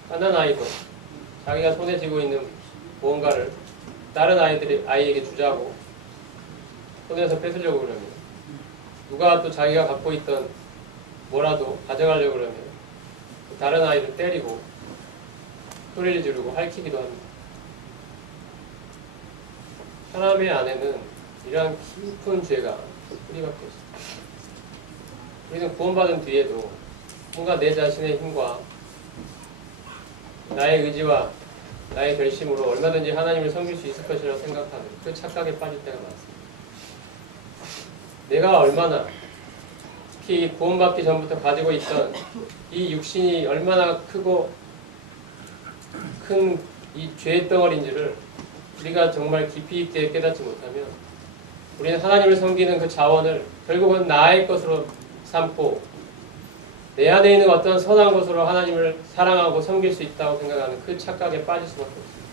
갓난 아이도 자기가 손에 쥐고 있는 무언가를 다른 아이에게 주자고 손에서 뺏으려고 그러면 누가 또 자기가 갖고 있던 뭐라도 가져가려고 그러면 다른 아이를 때리고 소리를 지르고 핥히기도 합니다. 사람의 안에는 이러한 깊은 죄가 뿌리박혀 있습니다. 우리는 구원받은 뒤에도 뭔가 내 자신의 힘과 나의 의지와 나의 결심으로 얼마든지 하나님을 섬길 수 있을 것이라고 생각하는 그 착각에 빠질 때가 많습니다. 내가 얼마나 특히 구원받기 전부터 가지고 있던 이 육신이 얼마나 크고 큰 이 죄의 덩어리인지를 우리가 정말 깊이 있게 깨닫지 못하면 우리는 하나님을 섬기는 그 자원을 결국은 나의 것으로 삼고 내 안에 있는 어떤 선한 것으로 하나님을 사랑하고 섬길 수 있다고 생각하는 그 착각에 빠질 수밖에 없습니다.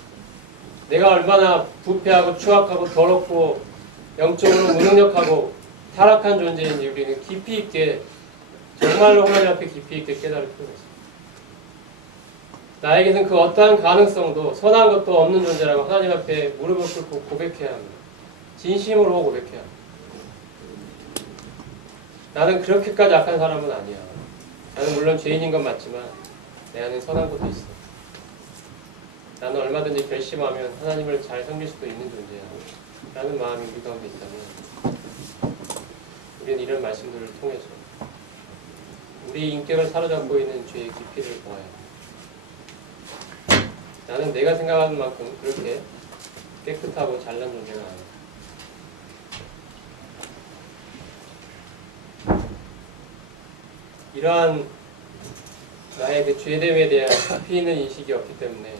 내가 얼마나 부패하고 추악하고 더럽고 영적으로 무능력하고 타락한 존재인지 우리는 깊이 있게 정말로 하나님 앞에 깊이 있게 깨달을 필요가 있습니다. 나에게는 그 어떠한 가능성도 선한 것도 없는 존재라고 하나님 앞에 무릎을 꿇고 고백해야 합니다. 진심으로 고백해야 합니다. 나는 그렇게까지 악한 사람은 아니야. 나는 물론 죄인인 건 맞지만 내 안에 선한 것도 있어. 나는 얼마든지 결심하면 하나님을 잘 섬길 수도 있는 존재야. 라는 마음이 우리 가운데 있다면 우리는 이런 말씀들을 통해서 우리 인격을 사로잡고 있는 죄의 깊이를 보아야 합니다. 나는 내가 생각하는 만큼 그렇게 깨끗하고 잘난 존재가 아니다. 이러한 나의 그 죄됨에 대한 깊이 있는 인식이 없기 때문에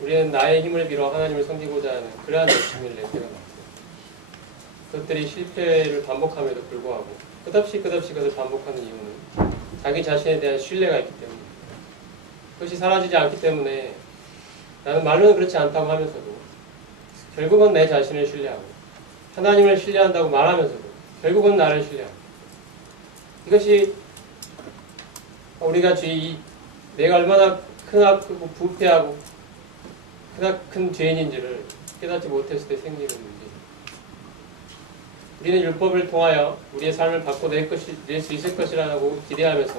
우리는 나의 힘을 빌어 하나님을 섬기고자 하는 그러한 열심을 낼 때가 많고, 그것들이 실패를 반복함에도 불구하고 끝없이 그것을 반복하는 이유는 자기 자신에 대한 신뢰가 있기 때문입니다. 그것이 사라지지 않기 때문에 나는 말로는 그렇지 않다고 하면서도 결국은 내 자신을 신뢰하고 하나님을 신뢰한다고 말하면서도 결국은 나를 신뢰하고, 이것이 우리가 내가 얼마나 크고 부패하고 큰 죄인인지를 깨닫지 못했을 때 생기는 문제입니다. 우리는 율법을 통하여 우리의 삶을 바꿔낼 수 있을 것이라고 기대하면서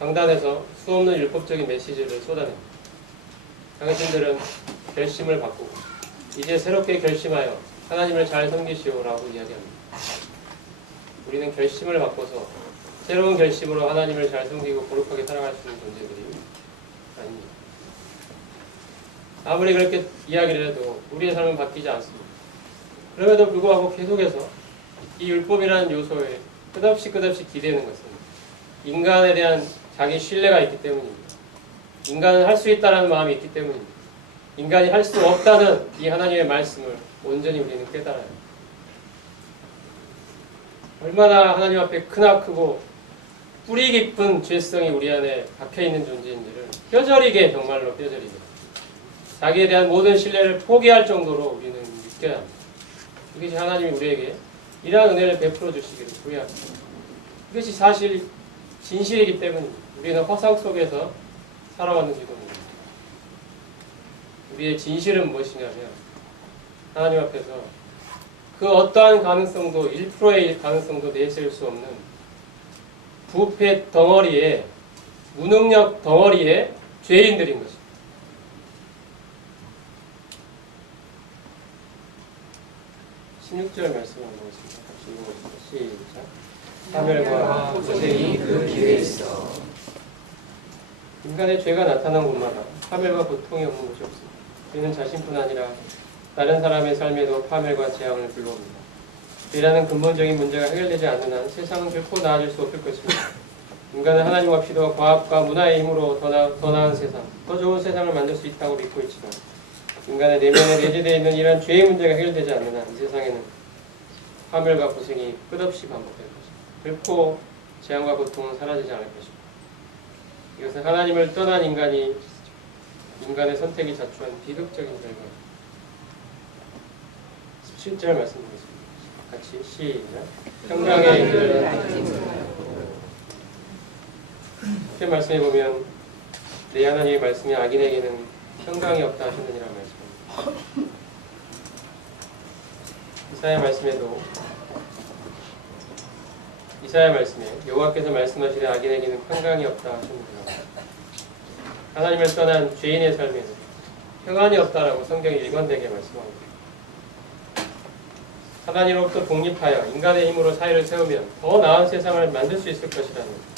강단에서 수없는 율법적인 메시지를 쏟아냅니다. 당신들은 결심을 바꾸고 이제 새롭게 결심하여 하나님을 잘 섬기시오라고 이야기합니다. 우리는 결심을 바꿔서 새로운 결심으로 하나님을 잘 섬기고 거룩하게 살아갈 수 있는 존재들이 아닙니다. 아무리 그렇게 이야기를 해도 우리의 삶은 바뀌지 않습니다. 그럼에도 불구하고 계속해서 이 율법이라는 요소에 끝없이 기대는 것은 인간에 대한 자기 신뢰가 있기 때문입니다. 인간은 할 수 있다는 마음이 있기 때문입니다. 인간이 할 수 없다는 이 하나님의 말씀을 온전히 우리는 깨달아야 합니다. 얼마나 하나님 앞에 크고 뿌리 깊은 죄성이 우리 안에 박혀있는 존재인지를 정말로 뼈저리게 자기에 대한 모든 신뢰를 포기할 정도로 우리는 느껴야 합니다. 이것이 하나님이 우리에게 이러한 은혜를 베풀어 주시기를 구해합니다. 이것이 사실 진실이기 때문입니다. 우리는 허상 속에서 살아왔는지도 모릅니다. 우리의 진실은 무엇이냐면 하나님 앞에서 그 어떠한 가능성도 1%의 가능성도 내세울 수 없는 부패 덩어리에 무능력 덩어리에 죄인들인 것입니다. (16절) 말씀 한번 보겠습니다. 같이 읽어보겠습니다. 시작. 파멸과 고생이 그 길에 있어. 인간의 죄가 나타난 곳마다 파멸과 고통이 없는 곳이 없습니다. 우리는 자신뿐 아니라 다른 사람의 삶에도 파멸과 재앙을 불러옵니다. 죄라는 근본적인 문제가 해결되지 않는 한 세상은 결코 나아질 수 없을 것입니다. 인간은 하나님 없이도 과학과 문화의 힘으로 더 나은 세상, 더 좋은 세상을 만들 수 있다고 믿고 있지만 인간의 내면에 내재되어 있는 이러한 죄의 문제가 해결되지 않는 한 이 세상에는 파멸과 고생이 끝없이 반복될 것입니다. 결코 재앙과 고통은 사라지지 않을 것입니다. 이것은 하나님을 떠난 인간의 선택이 자초한 비극적인 결과입니다. 17절 말씀드리겠습니다. 같이 시작. 평강의 이들은 이렇게 말씀해 보면 내 하나님의 말씀이 악인에게는 평강이 없다 하셨느니라는 말씀입니다. 이사야 말씀에 여호와께서 말씀하시되 악인에게는 평강이 없다 하셨느니라. 하나님을 떠난 죄인의 삶에는 평안이 없다라고 성경이 일관되게 말씀합니다. 하나님으로부터 독립하여 인간의 힘으로 사회를 세우면 더 나은 세상을 만들 수 있을 것이라는,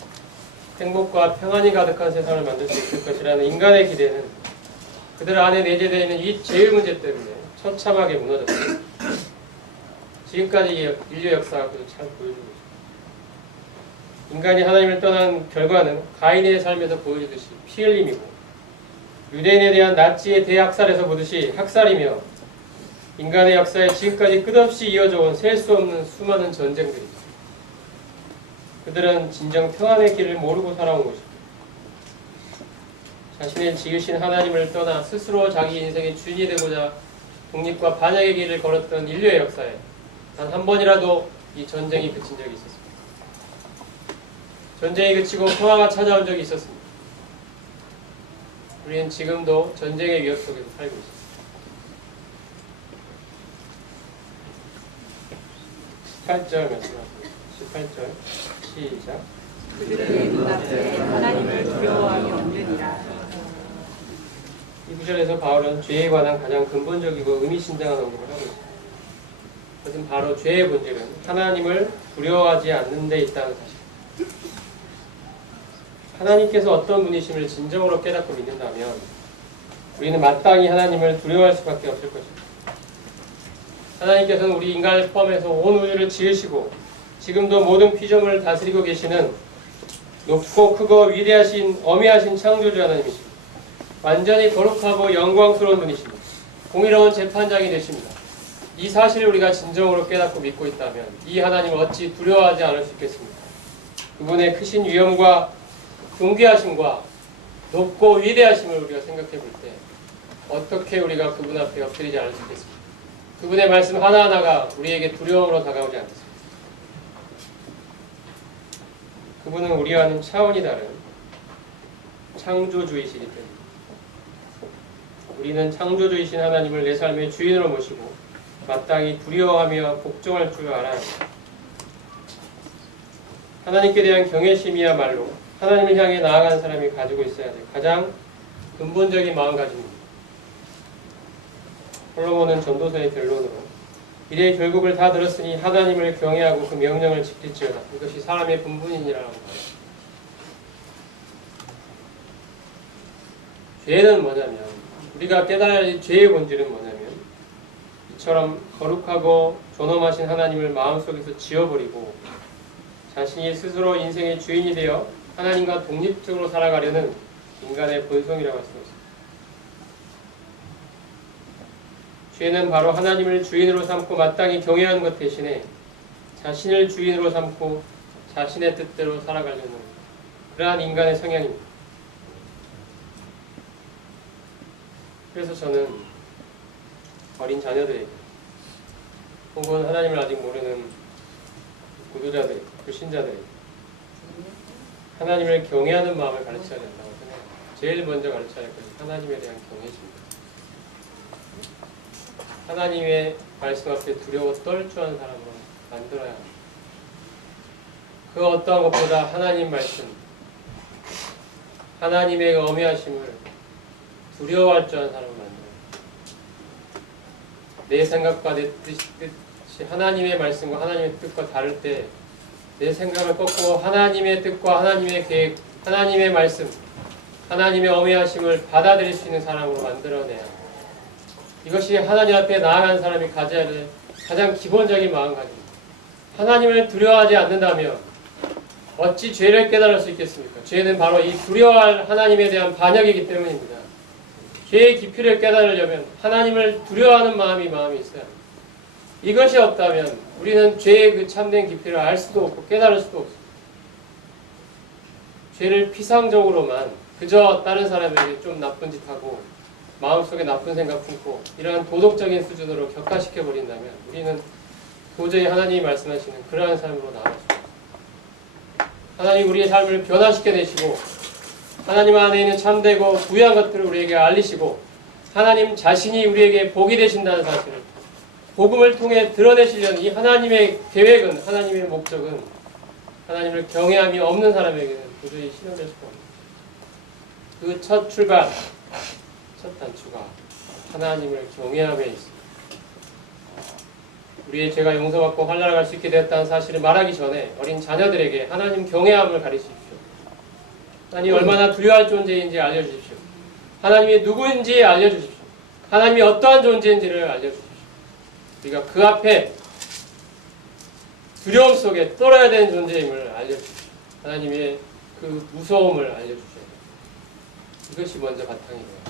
행복과 평안이 가득한 세상을 만들 수 있을 것이라는 인간의 기대는 그들 안에 내재되어 있는 이 죄의 문제 때문에 처참하게 무너졌습니다. 지금까지 인류 역사가 잘 보여주고 있습니다. 인간이 하나님을 떠난 결과는 가인의 삶에서 보여주듯이 피 흘림이고, 유대인에 대한 나치의 대학살에서 보듯이 학살이며, 인간의 역사에 지금까지 끝없이 이어져 온 셀 수 없는 수많은 전쟁들입니다. 그들은 진정 평안의 길을 모르고 살아온 것입니다. 자신을 지으신 하나님을 떠나 스스로 자기 인생의 주인이 되고자 독립과 반역의 길을 걸었던 인류의 역사에 단 한 번이라도 이 전쟁이 그친 적이 있었습니다. 전쟁이 그치고 평화가 찾아온 적이 있었습니다. 우리는 지금도 전쟁의 위협 속에서 살고 있습니다. 18절 말씀하십니다. 18절 시작. 그들의 눈앞에 하나님을 두려워함이 없느니라. 이 구절에서 바울은 죄에 관한 가장 근본적이고 의미심장한 언급을 하고 있습니다. 그것은 바로 죄의 본질은 하나님을 두려워하지 않는 데 있다는 사실. 하나님께서 어떤 분이심을 진정으로 깨닫고 믿는다면 우리는 마땅히 하나님을 두려워할 수밖에 없을 것입니다. 하나님께서는 우리 인간을 포함해서 온 우주를 지으시고 지금도 모든 피조물을 다스리고 계시는 높고 크고 위대하신 어미하신 창조주 하나님이십니다. 완전히 거룩하고 영광스러운 분이십니다. 공의로운 재판장이 되십니다. 이 사실을 우리가 진정으로 깨닫고 믿고 있다면 이 하나님을 어찌 두려워하지 않을 수 있겠습니까? 그분의 크신 위엄과 존귀하심과 높고 위대하심을 우리가 생각해 볼 때 어떻게 우리가 그분 앞에 엎드리지 않을 수 있겠습니까? 그분의 말씀 하나하나가 우리에게 두려움으로 다가오지 않겠습니까? 그분은 우리와는 차원이 다른 창조주이시기 때문에 우리는 창조주이신 하나님을 내 삶의 주인으로 모시고 마땅히 두려워하며 복종할 줄 알아야 합니다. 하나님께 대한 경외심이야말로 하나님을 향해 나아간 사람이 가지고 있어야 될 가장 근본적인 마음가짐입니다. 솔로몬은 전도서의 결론으로 이래 결국을 다 들었으니 하나님을 경외하고 그 명령을 지킬지어다. 이것이 사람의 본분이니라고 말합니다. 죄는 뭐냐면 우리가 깨달아야 할 죄의 본질은 뭐냐면 이처럼 거룩하고 존엄하신 하나님을 마음속에서 지워버리고 자신이 스스로 인생의 주인이 되어 하나님과 독립적으로 살아가려는 인간의 본성이라고 할 수 있습니다. 죄는 바로 하나님을 주인으로 삼고 마땅히 경외하는 것 대신에 자신을 주인으로 삼고 자신의 뜻대로 살아가려는 그러한 인간의 성향입니다. 그래서 저는 어린 자녀들에게 혹은 하나님을 아직 모르는 구도자들에게, 불신자들에게 하나님을 경외하는 마음을 가르쳐야 된다고 생각합니다. 제일 먼저 가르쳐야 할 것이 하나님에 대한 경외심입니다. 하나님의 말씀 앞에 두려워 떨주하는 사람으로 만들어야 합니다. 그 어떠한 것보다 하나님 말씀, 하나님의 어미하심을 두려워할 줄 아는 사람을 만들어야 합니다. 내 생각과 내 뜻이 하나님의 말씀과 하나님의 뜻과 다를 때 내 생각을 꺾고 하나님의 뜻과 하나님의 계획, 하나님의 말씀, 하나님의 어미하심을 받아들일 수 있는 사람으로 만들어내야 합니다. 이것이 하나님 앞에 나아가는 사람이 가져야 될 가장 기본적인 마음가짐입니다. 하나님을 두려워하지 않는다면 어찌 죄를 깨달을 수 있겠습니까? 죄는 바로 이 두려워할 하나님에 대한 반역이기 때문입니다. 죄의 깊이를 깨달으려면 하나님을 두려워하는 마음이 있어야 합니다. 이것이 없다면 우리는 죄의 그 참된 깊이를 알 수도 없고 깨달을 수도 없습니다. 죄를 피상적으로만 그저 다른 사람에게 좀 나쁜 짓 하고 마음속에 나쁜 생각 품고 이러한 도덕적인 수준으로 격화시켜버린다면 우리는 도저히 하나님이 말씀하시는 그러한 삶으로 나아갈 수 없습니다. 하나님 우리의 삶을 변화시켜내시고 하나님 안에 있는 참되고 부유한 것들을 우리에게 알리시고 하나님 자신이 우리에게 복이 되신다는 사실을 복음을 통해 드러내시려는 이 하나님의 계획은, 하나님의 목적은 하나님을 경외함이 없는 사람에게는 도저히 실현될 수가 없습니다. 그 첫 출발, 첫 단추가 하나님을 경외함에 있습니다. 우리의 죄가 용서받고 환란을 갈 수 있게 되었다는 사실을 말하기 전에 어린 자녀들에게 하나님 경외함을 가르치십시오. 하나님 얼마나 두려워할 존재인지 알려주십시오. 하나님이 누구인지 알려주십시오. 하나님이 어떠한 존재인지를 알려주십시오. 우리가 그 앞에 두려움 속에 떨어야 되는 존재임을 알려주십시오. 하나님의 그 무서움을 알려주셔야 됩니다. 이것이 먼저 바탕이 돼요.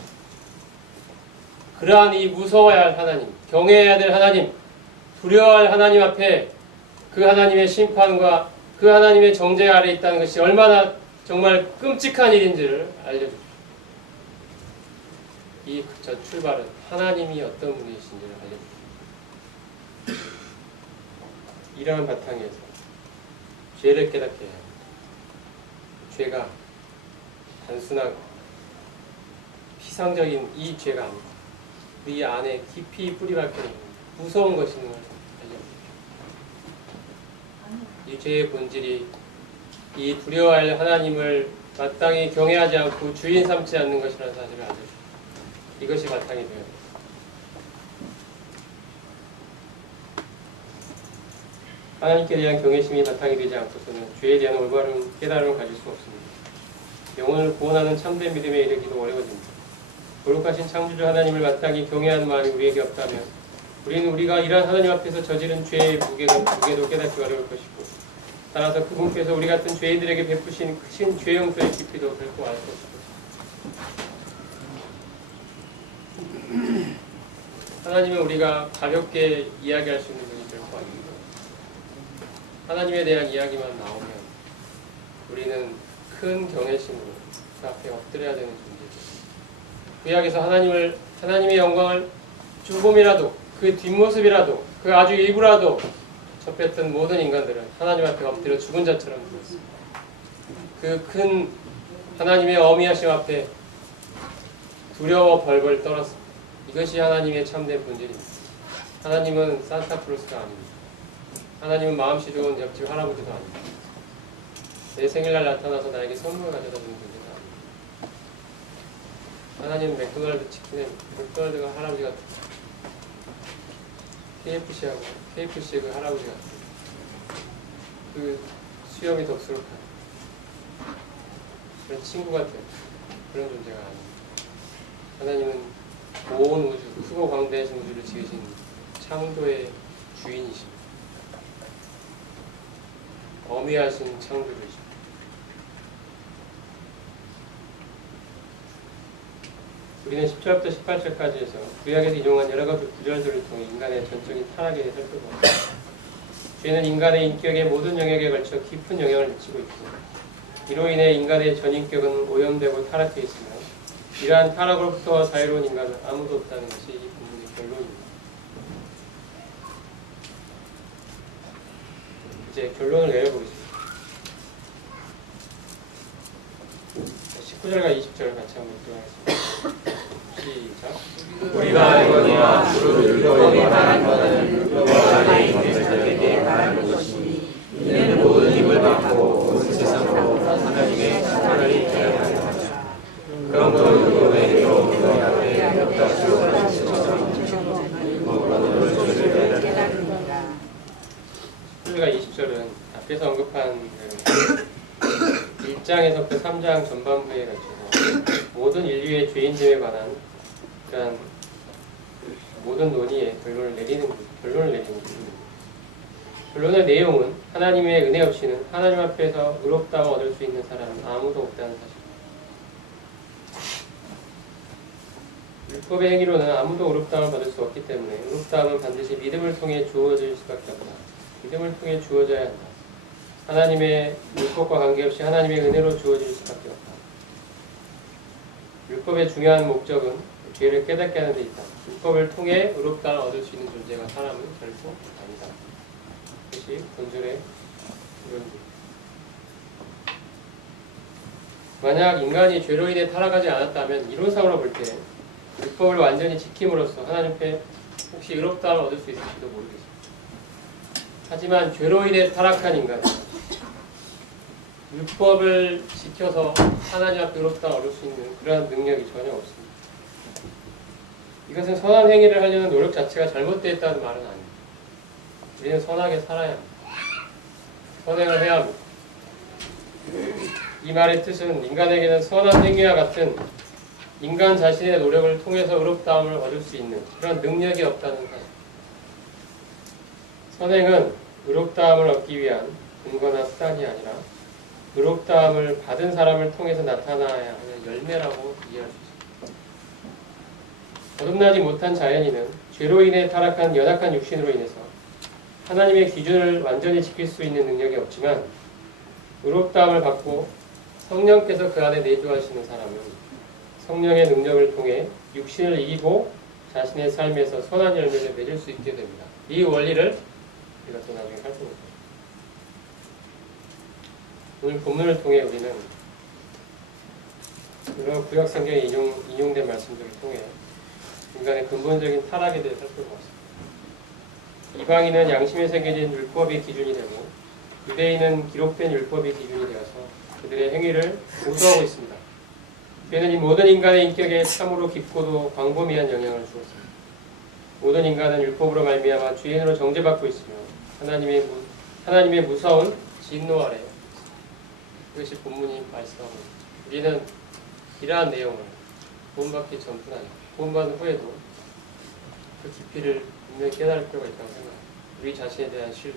그러한 이 무서워야 할 하나님, 경외해야 될 하나님, 두려워할 하나님 앞에 그 하나님의 심판과 그 하나님의 정죄 아래 있다는 것이 얼마나 정말 끔찍한 일인지를 알려주십시오. 이 첫 출발은 하나님이 어떤 분이신지를 알려주십시오. 이러한 바탕에서 죄를 깨닫게 해야 합니다. 죄가 단순하고 피상적인 이 죄가 아닙니다. 이 안에 깊이 뿌리 박혀 있는 무서운 것임을 알려주십시오. 이 죄의 본질이 이 두려워할 하나님을 마땅히 경외하지 않고 주인 삼지 않는 것이라는 사실을 알려주십시오. 이것이 바탕이 되어야 됩니다. 하나님께 대한 경외심이 바탕이 되지 않고서는 죄에 대한 올바른 깨달음을 가질 수 없습니다. 영혼을 구원하는 참된 믿음에 이르기도 어려워집니다. 거룩하신 창조주 하나님을 마땅히 경외하는 마음이 우리에게 없다면 우리는 우리가 이러한 하나님 앞에서 저지른 죄의 무게도 깨닫기 어려울 것이고 따라서 그분께서 우리 같은 죄인들에게 베푸신 크신 죄 용서의 깊이도 결코 알 수 없습니다. 하나님은 우리가 가볍게 이야기할 수 있는 분이 결코 아닙니다. 하나님에 대한 이야기만 나오면 우리는 큰 경외심으로 그 앞에 엎드려야 되는 존재입니다. 구약에서 하나님의 영광을 조금이라도, 그 뒷모습이라도, 그 아주 일부라도 접했던 모든 인간들은 하나님 앞에 엎드려 죽은 자처럼 죽었습니다. 그 큰 하나님의 어미하심 앞에 두려워 벌벌 떨었습니다. 이것이 하나님의 참된 본질입니다. 하나님은 산타클로스가 아닙니다. 하나님은 마음씨 좋은 옆집 할아버지도 아닙니다. 내 생일날 나타나서 나에게 선물을 가져다 주는 존재가 아닙니다. 하나님은 맥도날드가 할아버지 같은 KFC의 그 할아버지 같은 그 수염이 덥수룩한 그런 친구 같은 그런 존재가 아닙니다. 하나님은 온 우주, 크고 광대하신 우주를 지으신 창조의 주인이십니다. 어미하신 창조주이십니다. 우리는 10절부터 18절까지에서 구약에서 인용한 여러 가지 구절들을 통해 인간의 전적인 타락에 대해 살펴보았습니다. 죄는 인간의 인격의 모든 영역에 걸쳐 깊은 영향을 미치고 있고 이로 인해 인간의 전인격은 오염되고 타락해 있으며 이러한 타락으로부터 자유로운 인간은 아무도 없다는 것이 이 본문의 결론입니다. 이제 결론을 내려보겠습니다. 19절과 20절을 같이 한번 읽도록 하겠습니다. 시작. 우리가 알거니와 주로 율법에 관한 것은 율법 안에 있는 자들에게 관한 것이니 이는 모든 힘을 받고 온 세상으로 하나님의 나라를 기하는 것이다. 그러므로 율법의 율법을 앞에 없다시로 하시처럼 율법으로는 죄를 깨달으니라. 19절과 20절은 앞에서 언급한 1장에서부터 3장 전반부에 걸쳐서 모든 인류의 죄인됨에 관한 그런 모든 논의에 결론을 내리는 부분입니다. 결론의 내용은 하나님의 은혜 없이는 하나님 앞에서 의롭다고 얻을 수 있는 사람은 아무도 없다는 사실입니다. 율법의 행위로는 아무도 의롭다함을 받을 수 없기 때문에 의롭다함은 반드시 믿음을 통해 주어질 수밖에 없다. 믿음을 통해 주어져야 한다. 하나님의 율법과 관계없이 하나님의 은혜로 주어질 수밖에 없다. 율법의 중요한 목적은 죄를 깨닫게 하는 데 있다. 율법을 통해 의롭다함을 얻을 수 있는 존재가 사람은 결코 아니다. 이것이 본절의 이론입니다. 만약 인간이 죄로 인해 타락하지 않았다면 이론상으로 볼 때 율법을 완전히 지킴으로써 하나님 앞에 혹시 의롭다함을 얻을 수 있을지도 모르겠습니다. 하지만 죄로 인해 타락한 인간은 율법을 지켜서 하나님 앞에 의롭다함을 얻을 수 있는 그러한 능력이 전혀 없습니다. 이것은 선한 행위를 하려는 노력 자체가 잘못되어 있다는 말은 아닙니다. 우리는 선하게 살아야 합니다. 선행을 해야 합니다. 이 말의 뜻은 인간에게는 선한 행위와 같은 인간 자신의 노력을 통해서 의롭다함을 얻을 수 있는 그런 능력이 없다는 사실. 선행은 의롭다함을 얻기 위한 근거나 수단이 아니라 의롭다함을 받은 사람을 통해서 나타나야 하는 열매라고 이해할 수 있습니다. 거듭나지 못한 자연인은 죄로 인해 타락한 연약한 육신으로 인해서 하나님의 기준을 완전히 지킬 수 있는 능력이 없지만 의롭다함을 받고 성령께서 그 안에 내주하시는 사람은 성령의 능력을 통해 육신을 이기고 자신의 삶에서 선한 열매를 맺을 수 있게 됩니다. 이 원리를 우리가 또 나중에 살펴볼 거예요. 오늘 본문을 통해 우리는 여러 구약 성경에 인용된 말씀들을 통해 인간의 근본적인 타락에 대해 살펴보았습니다. 이방인은 양심에 새겨진 율법이 기준이 되고 유대인은 기록된 율법이 기준이 되어서 그들의 행위를 보수하고 있습니다. 죄는 이 모든 인간의 인격에 참으로 깊고도 광범위한 영향을 주었습니다. 모든 인간은 율법으로 말미암아 죄인으로 정죄받고 있으며 하나님의 무서운 진노 아래 이것이 본문이 말씀하고 있습니다. 우리는 이러한 내용을 구원받기 전뿐 아니고 구원받은 후에도 그 깊이를 분명히 깨달을 필요가 있다고 생각합니다. 우리 자신에 대한 신뢰,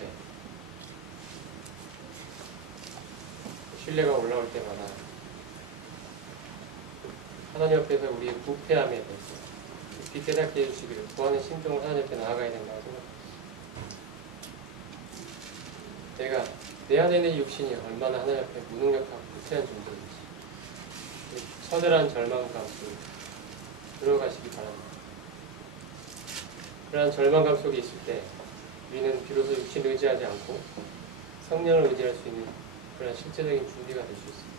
신뢰가 올라올 때마다 하나님 앞에서 우리의 부패함에 대해서 깊이 깨닫게 해주시기를 구하는 심정으로 하나님 앞에 나아가야 된다고 생각합니다. 내가 내 안에 있는 육신이 얼마나 하나님 앞에 무능력하고 부패한 존재인지 처절한 절망감 속에 들어가시기 바랍니다. 그러한 절망감 속에 있을 때 우리는 비로소 육신을 의지하지 않고 성령을 의지할 수 있는 그런 실제적인 준비가 될 수 있습니다.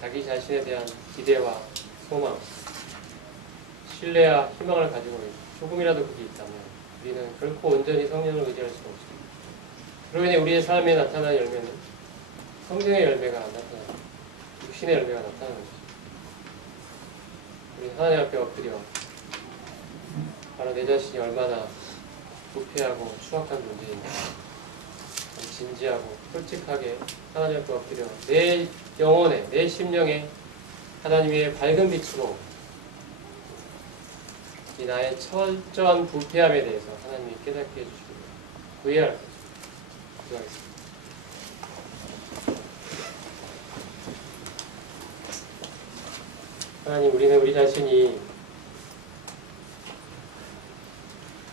자기 자신에 대한 기대와 소망, 신뢰와 희망을 가지고 조금이라도 그게 있다면 우리는 결코 온전히 성령을 의지할 수가 없습니다. 그로 인해 우리의 삶에 나타난 열매는 성령의 열매가 나타납니다. 육신의 열매가 나타나는 것입니다. 우리 하나님 앞에 엎드려 바로 내 자신이 얼마나 부패하고 추악한 존재인가 진지하고 솔직하게 하나님 앞에 엎드려 내 영혼에 내 심령에 하나님의 밝은 빛으로 이 나의 철저한 부패함에 대해서 하나님이 깨닫게 해주시기를 구해야 할 것입니다. 기도하겠습니다. 하나님, 우리는 우리 자신이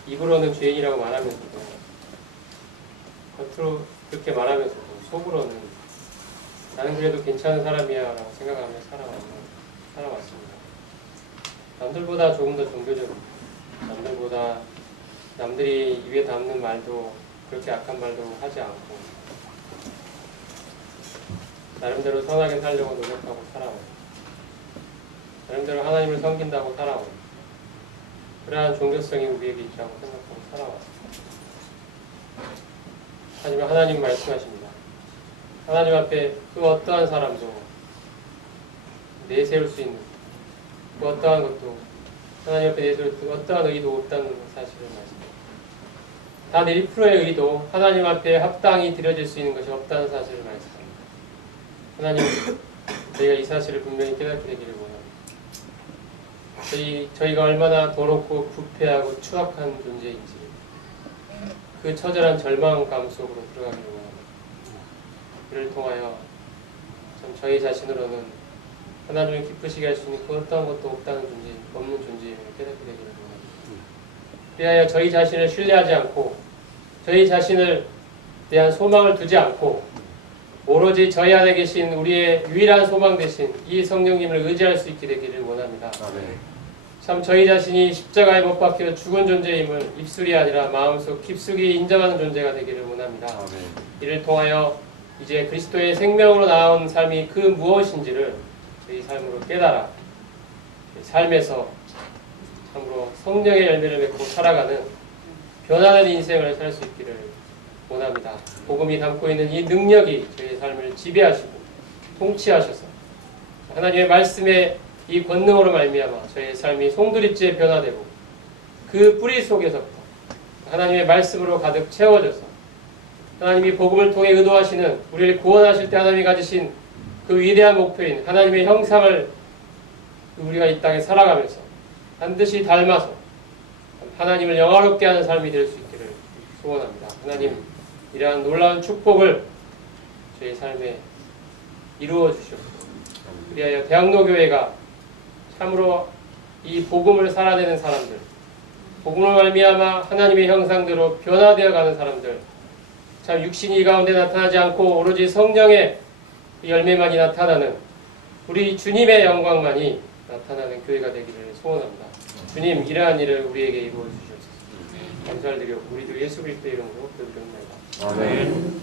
입으로는 죄인이라고 말하면서도 겉으로 그렇게 말하면서도 속으로는 나는 그래도 괜찮은 사람이야 라고 생각하며 살아왔습니다. 남들보다 조금 더 종교적이고 남들보다 남들이 입에 담는 말도 그렇게 악한 말도 하지 않고 나름대로 선하게 살려고 노력하고 살아왔습니다. 나름대로 하나님을 섬긴다고 살아왔습니다. 그러한 종교성이 우리에게 있다고 생각하고 살아왔습니다. 하지만 하나님 말씀하십니다. 하나님 앞에 그 어떠한 사람도 내세울 수 있는 그 어떠한 것도 하나님 앞에 내세울 그 어떠한 의도 없다는 사실을 말씀합니다. 단 1%의 의도 하나님 앞에 합당히 드려질 수 있는 것이 없다는 사실을 말씀합니다. 하나님, 저희가 이 사실을 분명히 깨닫게 되기를 원합니다. 저희가 얼마나 더럽고 부패하고 추악한 존재인지 그 처절한 절망감 속으로 들어가기를 원합니다. 이를 통하여 참 저희 자신으로는 하나님을 기쁘시게 할 수 있는 그 어떠한 것도 없는 존재임을 깨닫게 되기를 원합니다. 그리하여 저희 자신을 신뢰하지 않고 저희 자신을 대한 소망을 두지 않고 오로지 저희 안에 계신 우리의 유일한 소망 되신 이 성령님을 의지할 수 있게 되기를 원합니다. 참 저희 자신이 십자가에 못 박혀 죽은 존재임을 입술이 아니라 마음속 깊숙이 인정하는 존재가 되기를 원합니다. 이를 통하여 이제 그리스도의 생명으로 나온 삶이 그 무엇인지를 저희 삶으로 깨달아 삶에서 참으로 성령의 열매를 맺고 살아가는 변화된 인생을 살 수 있기를 원합니다. 복음이 담고 있는 이 능력이 저희의 삶을 지배하시고 통치하셔서 하나님의 말씀의 이 권능으로 말미암아 저희의 삶이 송두리째 변화되고 그 뿌리 속에서부터 하나님의 말씀으로 가득 채워져서 하나님이 복음을 통해 의도하시는 우리를 구원하실 때 하나님이 가지신 그 위대한 목표인 하나님의 형상을 우리가 이 땅에 살아가면서 반드시 닮아서 하나님을 영화롭게 하는 삶이 될 수 있기를 소원합니다. 하나님, 이러한 놀라운 축복을 저희 삶에 이루어 주시옵소서. 그리하여 대학로교회가 참으로 이 복음을 살아내는 사람들, 복음을 말미암아 하나님의 형상대로 변화되어 가는 사람들, 참 육신이 이 가운데 나타나지 않고 오로지 성령의 열매만이 나타나는 우리 주님의 영광만이 나타나는 교회가 되기를 소원합니다. 주님, 이러한 일을 우리에게 이루어 주시옵소서. 감사를 드려 우리 주 예수 그리스도의 이름으로 기도드립니다. 아멘.